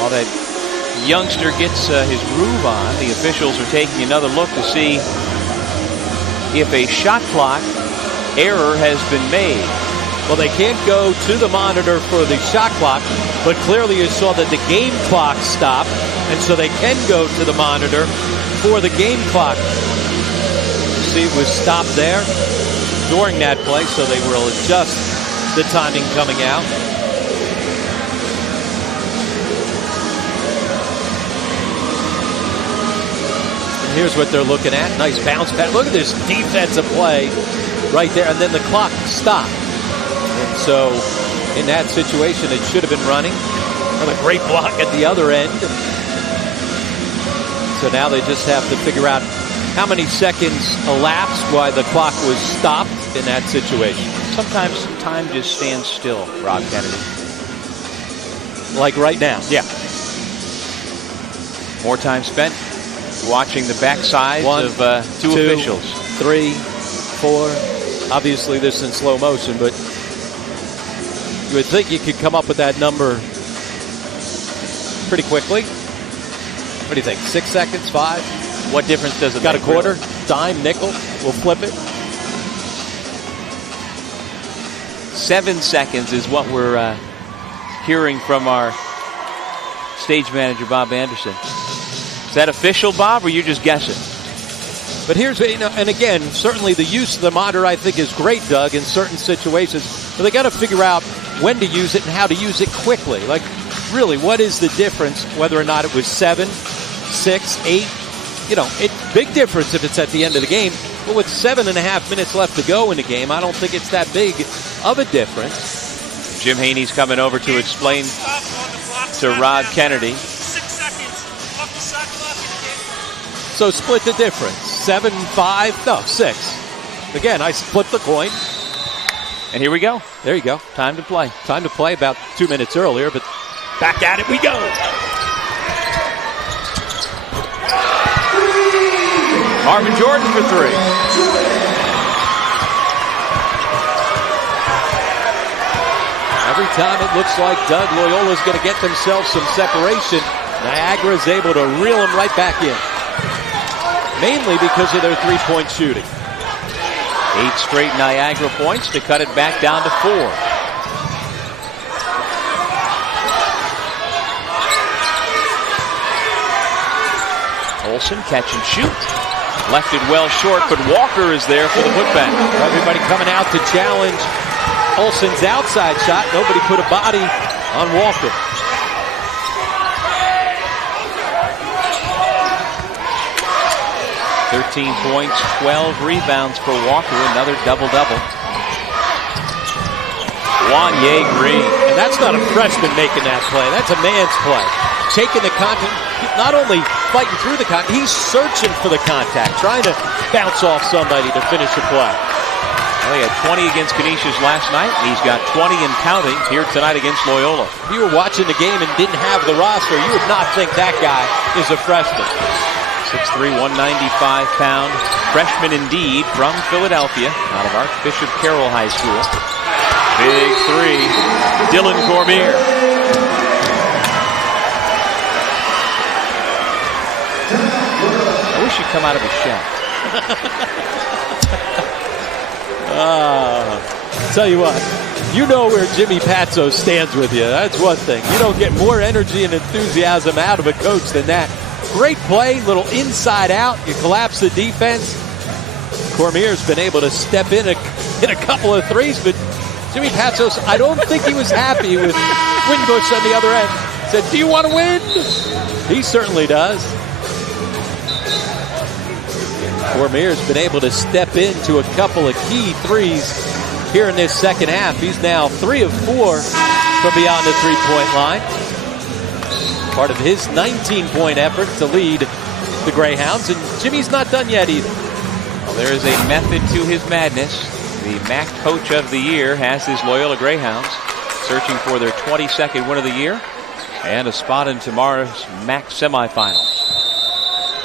While that youngster gets his groove on, the officials are taking another look to see if a shot clock error has been made. Well, they can't go to the monitor for the shot clock, but clearly you saw that the game clock stopped, and so they can go to the monitor for the game clock. See, it was stopped there during that play, so they will adjust the timing coming out. And here's what they're looking at. Nice bounce back. Look at this defensive play right there, and then the clock stopped. And so in that situation, it should have been running. Another great block at the other end. So now they just have to figure out how many seconds elapsed while the clock was stopped in that situation. Sometimes time just stands still, Rob Kennedy. Like right now. Yeah. More time spent watching the backsides of two officials. 3, 4. Obviously this in slow motion, but you would think you could come up with that number pretty quickly. What do you think? 6 seconds? 5? What difference does it make? Got a quarter, dime, nickel. We'll flip it. 7 seconds is what we're hearing from our stage manager, Bob Anderson. Is that official, Bob, or are you just guessing? But here's, and again, certainly the use of the monitor, I think, is great, Doug, in certain situations. But they got to figure out when to use it and how to use it quickly. Like, really, what is the difference whether or not it was 7, 6, 8? It's big difference if it's at the end of the game. But with 7.5 minutes left to go in the game, I don't think it's that big of a difference. Jim Haney's coming over to explain to Rod Kennedy. 6 seconds. Off the shot clock. So split the difference. 7, 5, no, 6. Again, I flipped the coin. And here we go. There you go. Time to play. Time to play about 2 minutes earlier, but back at it we go. Marvin Jordan for three. Every time it looks like Doug Loyola's going to get themselves some separation, Niagara's able to reel them right back in. Mainly because of their three-point shooting. 8 straight Niagara points to cut it back down to 4. Olsen catch and shoot. Left it well short, but Walker is there for the putback. Everybody coming out to challenge Olsen's outside shot. Nobody put a body on Walker. "13 points, 12 rebounds for Walker. Another double-double. Wanye Green. And that's not a freshman making that play. That's a man's play. Taking the contact, not only fighting through the contact, he's searching for the contact, trying to bounce off somebody to finish the play. Well, he had 20 against Canisius last night, and he's got 20 and counting here tonight against Loyola. If you were watching the game and didn't have the roster, you would not think that guy is a freshman. 6'3", 195-pound freshman indeed from Philadelphia, out of Archbishop Carroll High School. Big three, Dylan Cormier. I wish he'd come out of his shell. Tell you what, you know where Jimmy Patso stands with you. That's one thing. You don't get more energy and enthusiasm out of a coach than that. Great play, little inside out. You collapse the defense. Cormier's been able to step in a couple of threes, but Jimmy Patsos, I don't think he was happy with Winbush on the other end. Said, "Do you want to win?" He certainly does. Cormier's been able to step into a couple of key threes here in this second half. He's now 3 of 4 from beyond the three-point line. Part of his 19-point effort to lead the Greyhounds, and Jimmy's not done yet either. Well, there is a method to his madness. The MAAC Coach of the Year has his Loyola Greyhounds searching for their 22nd win of the year and a spot in tomorrow's MAAC semifinals.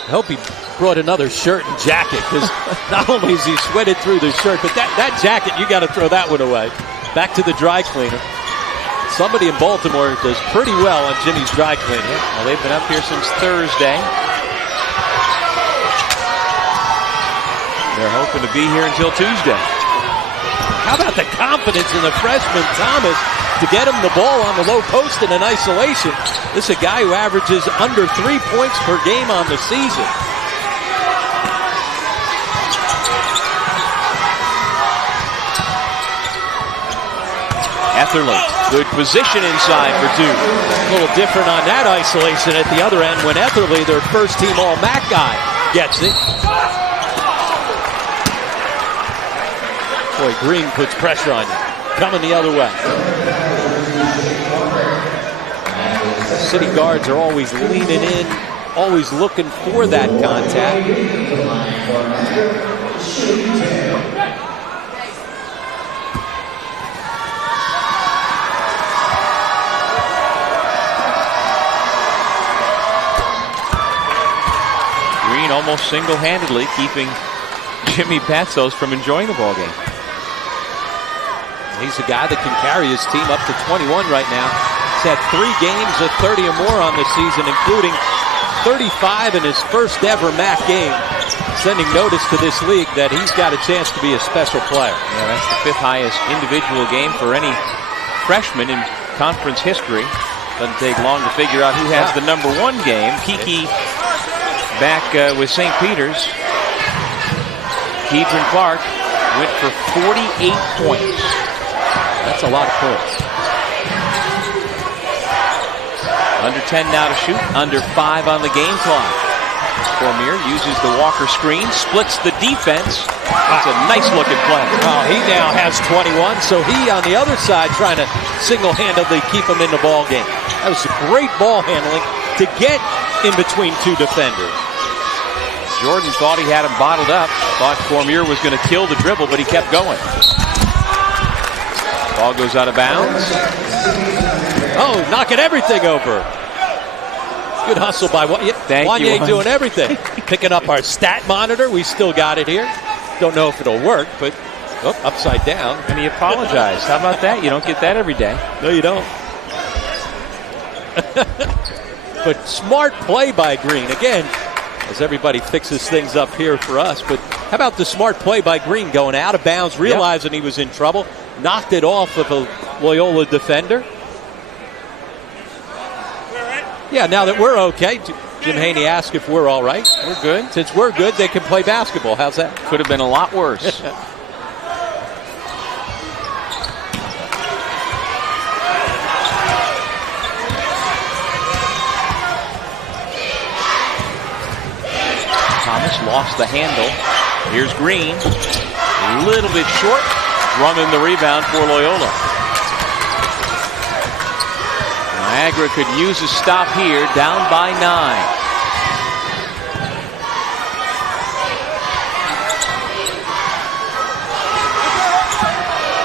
I hope he brought another shirt and jacket, because not only is he sweated through the shirt, but that jacket, you got to throw that one away. Back to the dry cleaner. Somebody in Baltimore does pretty well on Jimmy's dry cleaner. Well, they've been up here since Thursday. They're hoping to be here until Tuesday. How about the confidence in the freshman Thomas to get him the ball on the low post in an isolation? This is a guy who averages under 3 points per game on the season. Etherly, good position inside for 2. A little different on that isolation at the other end when Etherly, their first-team All-MAAC guy, gets it. Boy, Green puts pressure on you. Coming the other way. City guards are always leaning in, always looking for that contact. Green almost single-handedly keeping Jimmy Patsos from enjoying the ballgame. He's a guy that can carry his team up to 21 right now. He's had 3 games of 30 or more on the season, including 35 in his first ever MAAC game, sending notice to this league that he's got a chance to be a special player. Yeah, that's the 5th highest individual game for any freshman in conference history. Doesn't take long to figure out who has the number 1 game. Kiki back with St. Peter's. Keedron Clark went for 48 points. That's a lot of points. Under 10 now to shoot. Under 5 on the game clock. Cormier uses the Walker screen, splits the defense. That's a nice looking play. Oh, he now has 21, so he on the other side trying to single-handedly keep him in the ball game. That was great ball handling to get in between 2 defenders. Jordan thought he had him bottled up. Thought Cormier was going to kill the dribble, but he kept going. Ball goes out of bounds. Oh, knocking everything over. Good hustle by Wanye doing everything. Picking up our stat monitor. We still got it here. Don't know if it'll work, but upside down. And he apologized. How about that? You don't get that every day. No, you don't. But smart play by Green. Again, as everybody fixes things up here for us. But how about the smart play by Green going out of bounds, realizing he was in trouble, knocked it off of a Loyola defender. Yeah, now that we're okay, Jim Haney asked if we're all right. We're good. Since we're good, they can play basketball. How's that? Could have been a lot worse. Thomas lost the handle. Here's Green. A little bit short. Drummond the rebound for Loyola. Niagara could use a stop here, down by 9.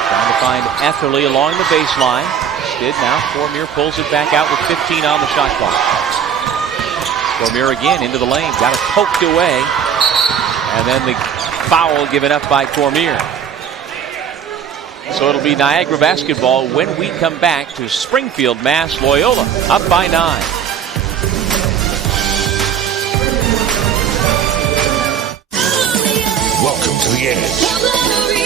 Trying to find Etherly along the baseline. Did now. Cormier pulls it back out with 15 on the shot clock. Cormier again into the lane. Got it poked away. And then the foul given up by Cormier. So it'll be Niagara basketball when we come back to Springfield, Mass. Loyola up by 9. Welcome to the edge.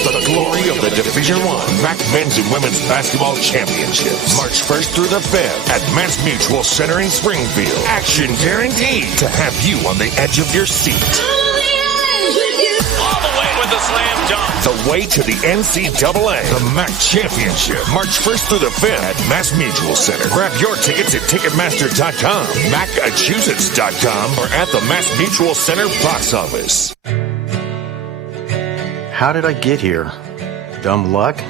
For the glory of the Division I MAAC Men's and Women's Basketball Championships. March 1st through the 5th at Mass Mutual Center in Springfield. Action guaranteed to have you on the edge of your seat. All the way with the slam dunk. The way to the NCAA. The MAAC Championship. March 1st through the 5th at Mass Mutual Center. Grab your tickets at Ticketmaster.com, MAACachusets.com, or at the Mass Mutual Center box office. How did I get here? Dumb luck?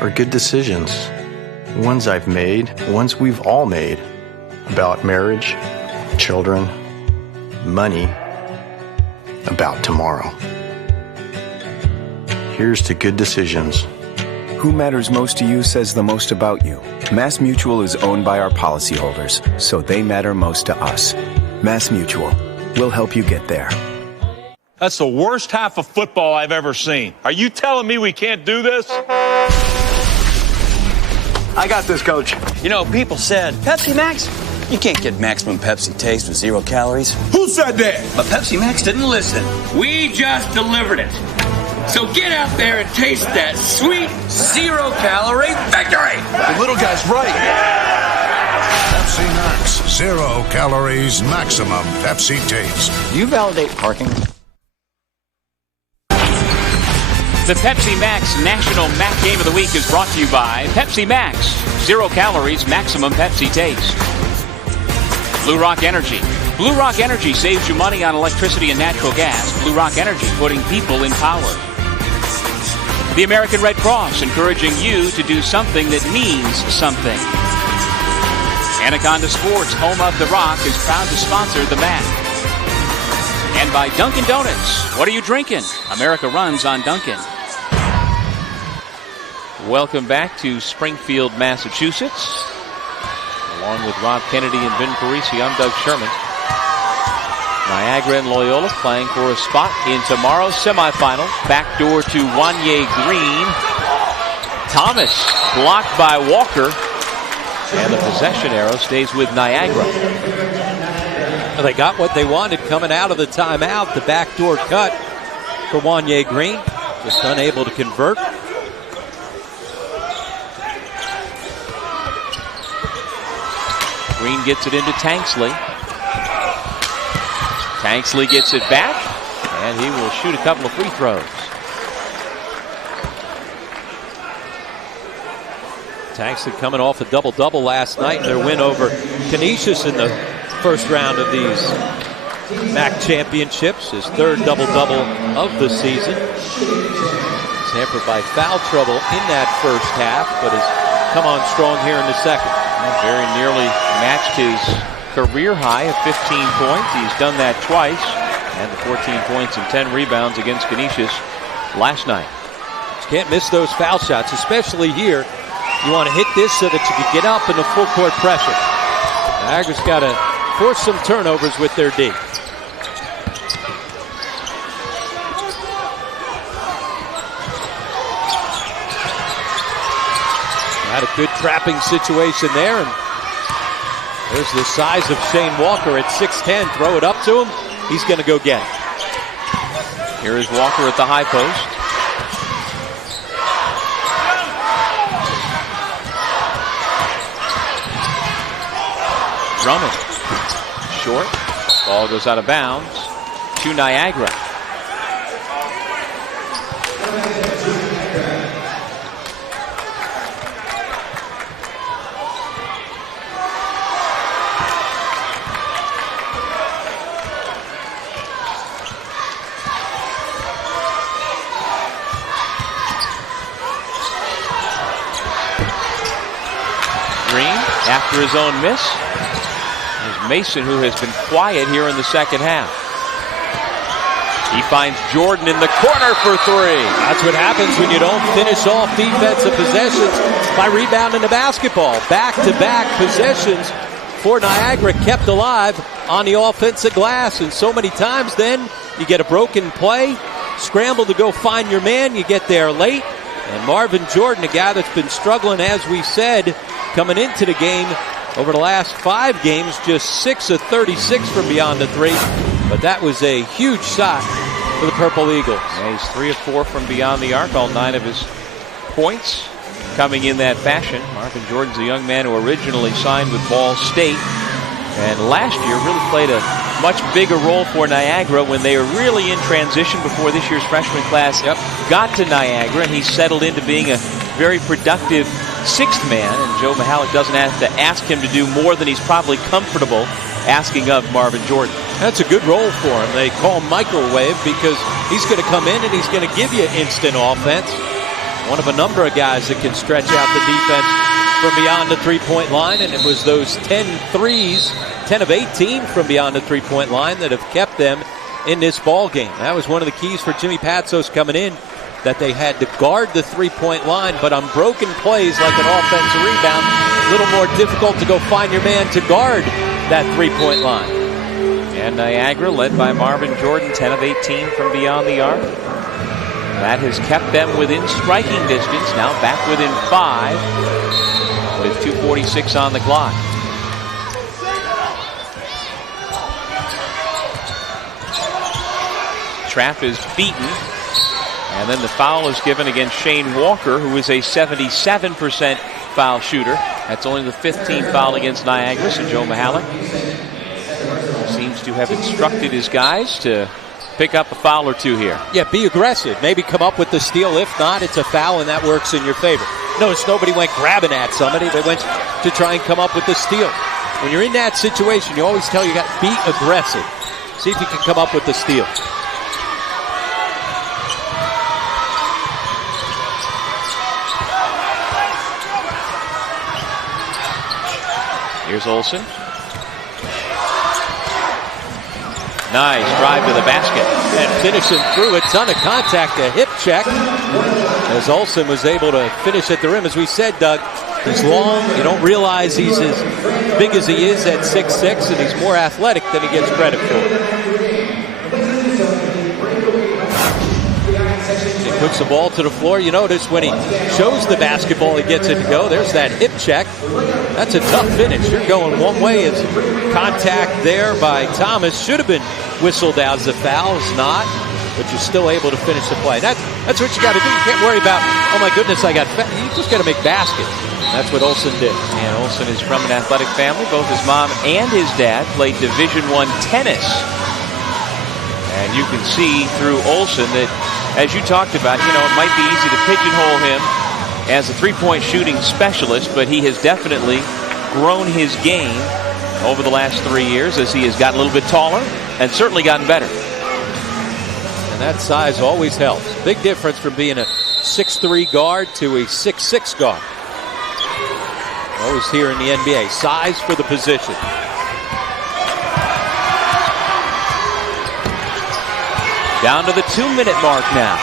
Or good decisions? Ones I've made, ones we've all made. About marriage, children, money, about tomorrow. Here's to good decisions. Who matters most to you says the most about you. Mass Mutual is owned by our policyholders, so they matter most to us. Mass Mutual. We'll help you get there. That's the worst half of football I've ever seen. Are you telling me we can't do this? I got this, Coach. You know, people said, Pepsi Max? You can't get maximum Pepsi taste with 0 calories. Who said that? But Pepsi Max didn't listen. We just delivered it. So get out there and taste that sweet 0-calorie victory. The little guy's right. Pepsi Max, 0 calories, maximum Pepsi taste. Do you validate parking? The Pepsi Max National MAAC Game of the Week is brought to you by Pepsi Max. 0 calories, maximum Pepsi taste. Blue Rock Energy. Blue Rock Energy saves you money on electricity and natural gas. Blue Rock Energy, putting people in power. The American Red Cross, encouraging you to do something that means something. Anaconda Sports, home of The Rock, is proud to sponsor the MAAC. And by Dunkin' Donuts. What are you drinking? America runs on Dunkin'. Welcome back to Springfield, Massachusetts. Along with Rob Kennedy and Vin Parisi, I'm Doug Sherman. Niagara and Loyola playing for a spot in tomorrow's semifinal. Backdoor to Wanye Green. Thomas blocked by Walker. And the possession arrow stays with Niagara. They got what they wanted coming out of the timeout. The backdoor cut for Wanye Green. Just unable to convert. Green gets it into Tanksley. Tanksley gets it back, and he will shoot a couple of free throws. Tanksley coming off a double-double last night in their win over Canisius in the first round of these MAAC championships. His third double-double of the season. He's hampered by foul trouble in that first half, but has come on strong here in the second. And very nearly matched his career high of 15 points. He's done that twice. And the 14 points and 10 rebounds against Canisius last night. You can't miss those foul shots, especially here. You want to hit this so that you can get up in the full court pressure. Niagara's got to force some turnovers with their D. Had a good trapping situation there, and there's the size of Shane Walker at 6'10". Throw it up to him. He's going to go get it. Here is Walker at the high post. Drummond. Short. Ball goes out of bounds to Niagara. After his own miss, there's Mason, who has been quiet here in the second half. He finds Jordan in the corner for three. That's what happens when you don't finish off defensive possessions by rebounding the basketball. Back-to-back possessions for Niagara kept alive on the offensive glass. And so many times then you get a broken play, scramble to go find your man, you get there late. And Marvin Jordan, a guy that's been struggling, as we said, coming into the game over the last 5 games, just 6 of 36 from beyond the three. But that was a huge shot for the Purple Eagles. Yeah, he's 3 of 4 from beyond the arc. All 9 of his points coming in that fashion. Marvin Jordan's a young man who originally signed with Ball State, and last year really played a much bigger role for Niagara when they were really in transition before this year's freshman class got to Niagara, and he settled into being a very productive 6th man, and Joe Mihalik doesn't have to ask him to do more than he's probably comfortable asking of Marvin Jordan. That's a good role for him. They call him microwave because he's going to come in and he's going to give you instant offense. One of a number of guys that can stretch out the defense from beyond the three-point line, and it was those 10 threes, 10 of 18 from beyond the three-point line, that have kept them in this ball game. That was one of the keys for Jimmy Patsos coming in, that they had to guard the three-point line, but on broken plays like an offensive rebound, a little more difficult to go find your man to guard that three-point line. And Niagara, led by Marvin Jordan, 10 of 18 from beyond the arc. That has kept them within striking distance, now back within 5 with 2:46 on the clock. Trap is beaten, and then the foul is given against Shane Walker, who is a 77% foul shooter. That's only the 15th foul against Niagara, so Joe Mihalik seems to have instructed his guys to pick up a foul or two here. Yeah, be aggressive. Maybe come up with the steal. If not, it's a foul, and that works in your favor. Notice nobody went grabbing at somebody. They went to try and come up with the steal. When you're in that situation, you always tell you got to be aggressive. See if you can come up with the steal. Here's Olsen. Nice drive to the basket. And finishing through, a ton of contact, a hip check, as Olsen was able to finish at the rim. As we said, Doug, he's long. You don't realize he's as big as he is at 6'6", and he's more athletic than he gets credit for. He puts the ball to the floor. You notice when he shows the basketball, he gets it to go. There's that hip check. That's a tough finish. You're going one way. As contact there by Thomas should have been whistled out as a foul. It's not, but you're still able to finish the play. That's what you got to do. You can't worry about, oh my goodness, I got you just got to make baskets. That's what Olsen did. And Olsen is from an athletic family. Both his mom and his dad played Division I tennis. And you can see through Olsen that, as you talked about, it might be easy to pigeonhole him as a three-point shooting specialist, but he has definitely grown his game over the last 3 years as he has gotten a little bit taller and certainly gotten better. And that size always helps. Big difference from being a 6'3" guard to a 6'6" guard. Always here in the NBA, size for the position. Down to the 2-minute mark now.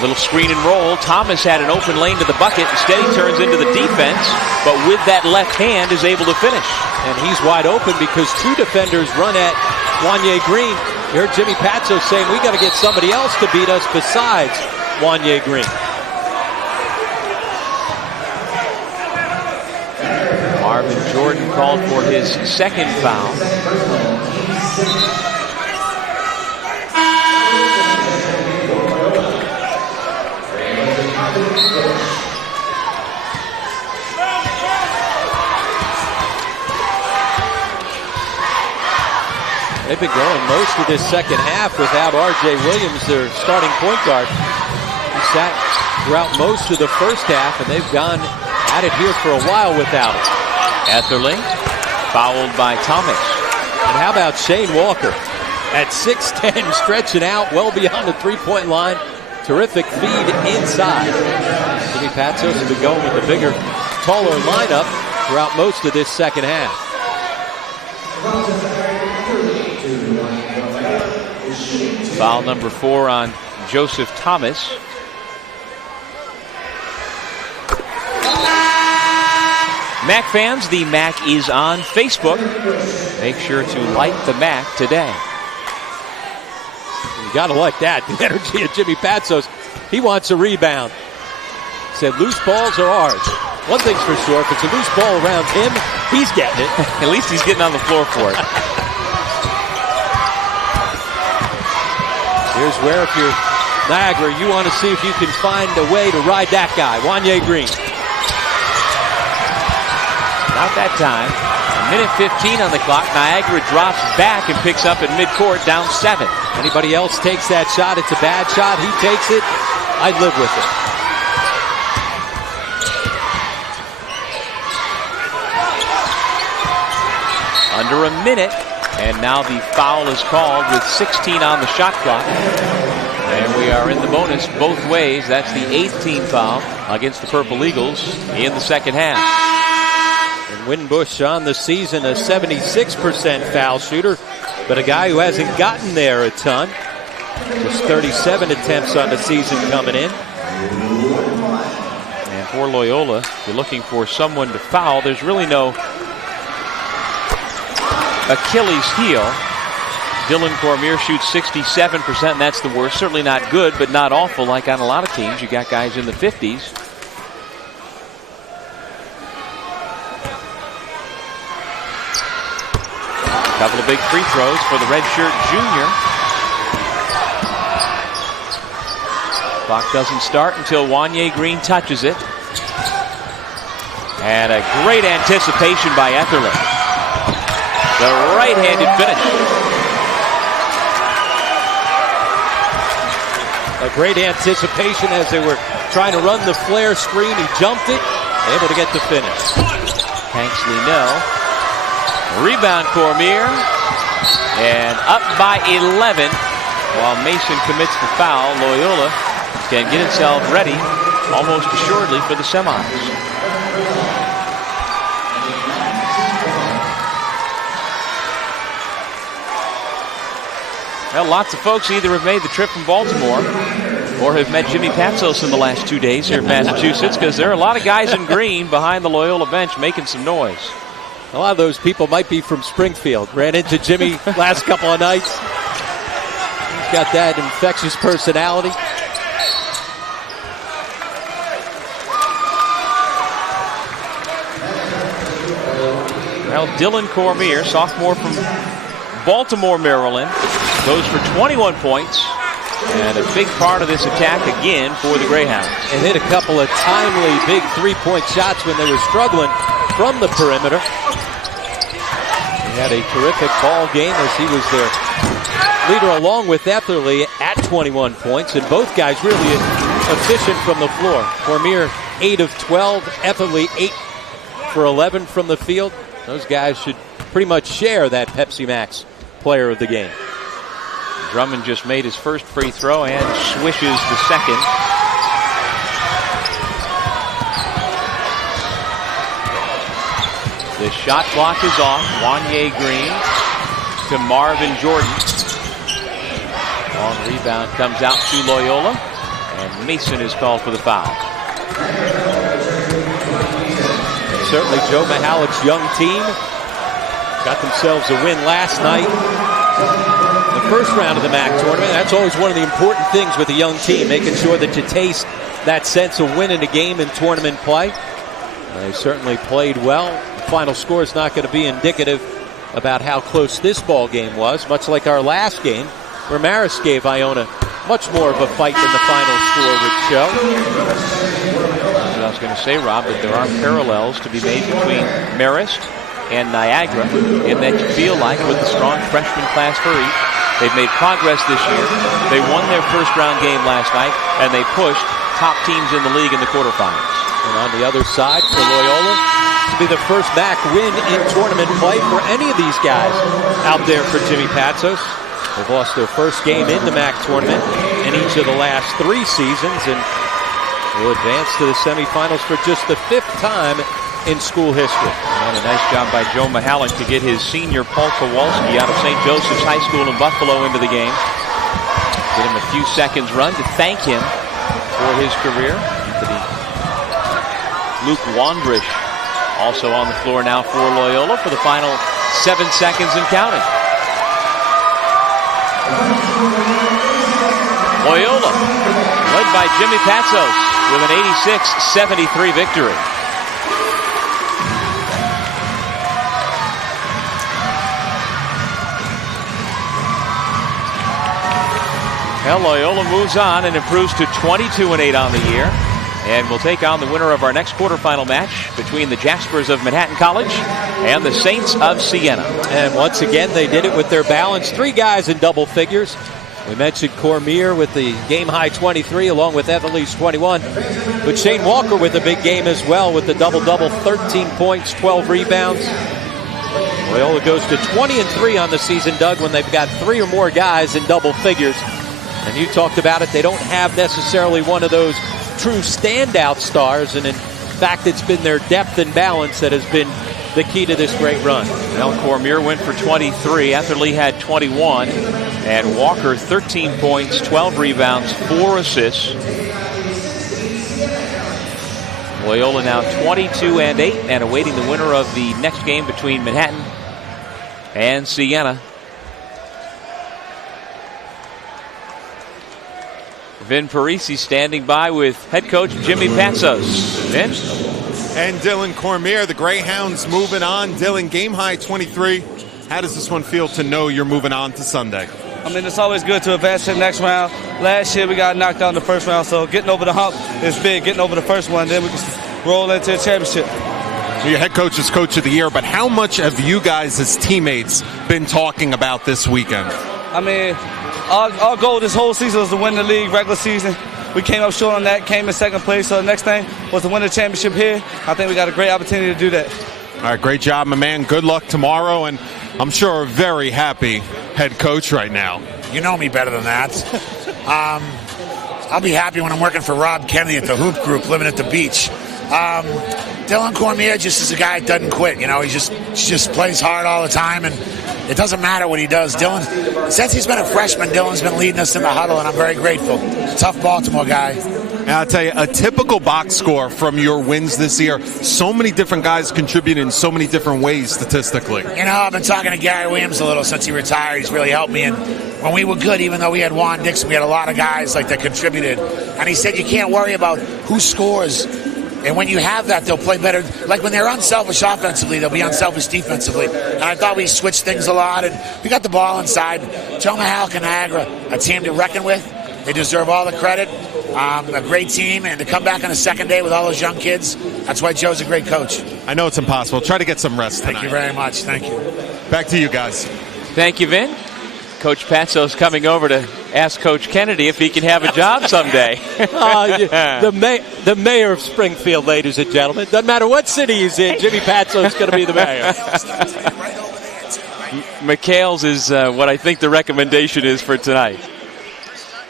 Little screen and roll. Thomas had an open lane to the bucket. Instead, he turns into the defense, but with that left hand is able to finish. And he's wide open because two defenders run at Wanye Green. You heard Jimmy Patso saying, we got to get somebody else to beat us besides Wanye Green. Marvin Jordan called for his second foul. They've been going most of this second half without R.J. Williams, their starting point guard. He sat throughout most of the first half, and they've gone at it here for a while without it. Etherly, fouled by Thomas. And how about Shane Walker at 6'10", stretching out well beyond the three-point line. Terrific feed inside. Jimmy Patsos has been going with the bigger, taller lineup throughout most of this second half. Foul number 4 on Joseph Thomas. MAAC fans, the MAAC is on Facebook. Make sure to like the MAAC today. You got to like that. The energy of Jimmy Patsos. He wants a rebound. Said loose balls are ours. One thing's for sure, if it's a loose ball around him, he's getting it. At least he's getting on the floor for it. Here's where, if you're Niagara, you want to see if you can find a way to ride that guy, Wanye Green. Not that time. A minute 15 on the clock. Niagara drops back and picks up at midcourt, down 7. Anybody else takes that shot, it's a bad shot. He takes it, I'd live with it. Under a minute, and now the foul is called with 16 on the shot clock. And we are in the bonus both ways. That's the 8th team foul against the Purple Eagles in the second half. And Winbush on the season, a 76% foul shooter, but a guy who hasn't gotten there a ton. Just 37 attempts on the season coming in. And for Loyola, if you're looking for someone to foul, there's really no Achilles heel. Dylan Cormier shoots 67%, and that's the worst. Certainly not good, but not awful like on a lot of teams. You got guys in the 50s. A couple of big free throws for the redshirt junior. Clock doesn't start until Wanye Green touches it. And a great anticipation by Etherly. The right-handed finish. A great anticipation as they were trying to run the flare screen. He jumped it, able to get the finish. Tanksley, no. Rebound Cormier. And up by 11 while Mason commits the foul. Loyola can get itself ready almost assuredly for the semis. Well, lots of folks either have made the trip from Baltimore or have met Jimmy Patsos in the last 2 days here in Massachusetts, because there are a lot of guys in green behind the Loyola bench making some noise. A lot of those people might be from Springfield. Ran into Jimmy last couple of nights. He's got that infectious personality. Well, Dylan Cormier, sophomore from Baltimore, Maryland, goes for 21 points. And a big part of this attack again for the Greyhounds. And hit a couple of timely big three-point shots when they were struggling from the perimeter. He had a terrific ball game as he was their leader along with Etherly at 21 points. And both guys really efficient from the floor. Cormier 8 of 12, Etherly 8 for 11 from the field. Those guys should pretty much share that Pepsi Max player of the game. Drummond just made his first free throw and swishes the second. The shot clock is off. Wanye Green to Marvin Jordan. Long rebound comes out to Loyola. And Mason is called for the foul. Certainly Joe Mihalik's young team got themselves a win last night. The first round of the MAAC tournament. That's always one of the important things with a young team, making sure that you taste that sense of winning a game in tournament play. They certainly played well. The final score is not going to be indicative about how close this ball game was, much like our last game, where Marist gave Iona much more of a fight than the final score would show. I was going to say, Rob, that there are parallels to be made between Marist and Niagara in that you feel like with the strong freshman class for each, they've made progress this year. They won their first round game last night, and they pushed top teams in the league in the quarterfinals. And on the other side for Loyola, to be the first MAAC win in tournament play for any of these guys out there for Jimmy Patsos. They've lost their first game in the MAAC tournament in each of the last 3 seasons and will advance to the semifinals for just the 5th time in school history. And a nice job by Joe Mihalik to get his senior Paul Kowalski out of St. Joseph's High School in Buffalo into the game. Get him a few seconds run to thank him for his career. Luke Wandrish also on the floor now for Loyola for the final 7 seconds and counting. Loyola, led by Jimmy Patsos, with an 86-73 victory. Well, Loyola moves on and improves to 22-8 on the year, and will take on the winner of our next quarterfinal match between the Jaspers of Manhattan College and the Saints of Siena. And once again, they did it with their balance. 3 guys in double figures. We mentioned Cormier with the game-high 23 along with Ethelise 21. But Shane Walker with a big game as well with the double-double, 13 points, 12 rebounds. Loyola goes to 20-3 on the season, Doug, when they've got 3 or more guys in double figures. And you talked about it, they don't have necessarily one of those true standout stars, and in fact it's been their depth and balance that has been the key to this great run. Well, Cormier went for 23, Etherly had 21, and Walker 13 points, 12 rebounds, 4 assists. Loyola now 22-8 and awaiting the winner of the next game between Manhattan and Siena. Vin Parisi standing by with head coach Jimmy Patsos. Vin? And Dylan Cormier, the Greyhounds moving on. Dylan, game high 23. How does this one feel to know you're moving on to Sunday? I mean, it's always good to advance to the next round. Last year we got knocked out in the first round, so getting over the hump is big. Getting over the first one, then we can roll into the championship. Your head coach is coach of the year, but how much have you guys as teammates been talking about this weekend? I mean, our goal this whole season was to win the league regular season. We came up short on that, came in second place, so the next thing was to win the championship here. I think we got a great opportunity to do that. All right, great job, my man. Good luck tomorrow, and I'm sure a very happy head coach right now. You know me better than that. I'll be happy when I'm working for Rob Kennedy at the Hoop Group, living at the beach. Dylan Cormier just is a guy that doesn't quit. You know, he just plays hard all the time, and it doesn't matter what he does. Dylan, since he's been a freshman, Dylan's been leading us in the huddle, and I'm very grateful. Tough Baltimore guy. And I'll tell you, a typical box score from your wins this year, so many different guys contribute in so many different ways statistically. You know, I've been talking to Gary Williams a little since he retired. He's really helped me. And when we were good, even though we had Juan Dixon, we had a lot of guys like that contributed. And he said you can't worry about who scores. And when you have that, they'll play better. Like when they're unselfish offensively, they'll be unselfish defensively. And I thought we switched things a lot. And we got the ball inside. Joe Mihalik and Niagara, a team to reckon with. They deserve all the credit. A great team. And to come back on the second day with all those young kids, that's why Joe's a great coach. I know it's impossible. Try to get some rest tonight. Thank you very much. Thank you. Back to you guys. Thank you, Vin. Coach Patsos coming over to ask Coach Kennedy if he can have a job someday. The mayor of Springfield, ladies and gentlemen. Doesn't matter what city he's in, Jimmy Patsos is going to be the mayor. McHale's is what I think the recommendation is for tonight.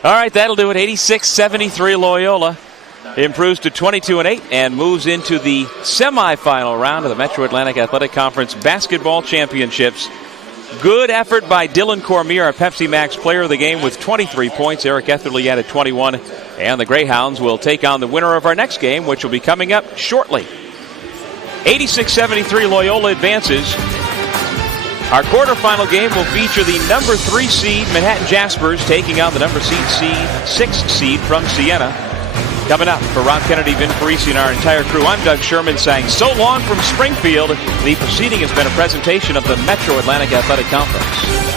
All right, that'll do it. 86-73 Loyola improves to 22-8 and moves into the semifinal round of the Metro Atlantic Athletic Conference Basketball Championships. Good effort by Dylan Cormier, our Pepsi Max player of the game with 23 points. Eric Etherly added 21, And the Greyhounds will take on the winner of our next game, which will be coming up shortly. 86-73 Loyola advances. Our quarterfinal game will feature the number 3 seed Manhattan Jaspers taking on the number 6 seed from Siena. Coming up, for Rob Kennedy, Vin Parisi, and our entire crew, I'm Doug Sherman saying so long from Springfield. The proceeding has been a presentation of the Metro Atlantic Athletic Conference.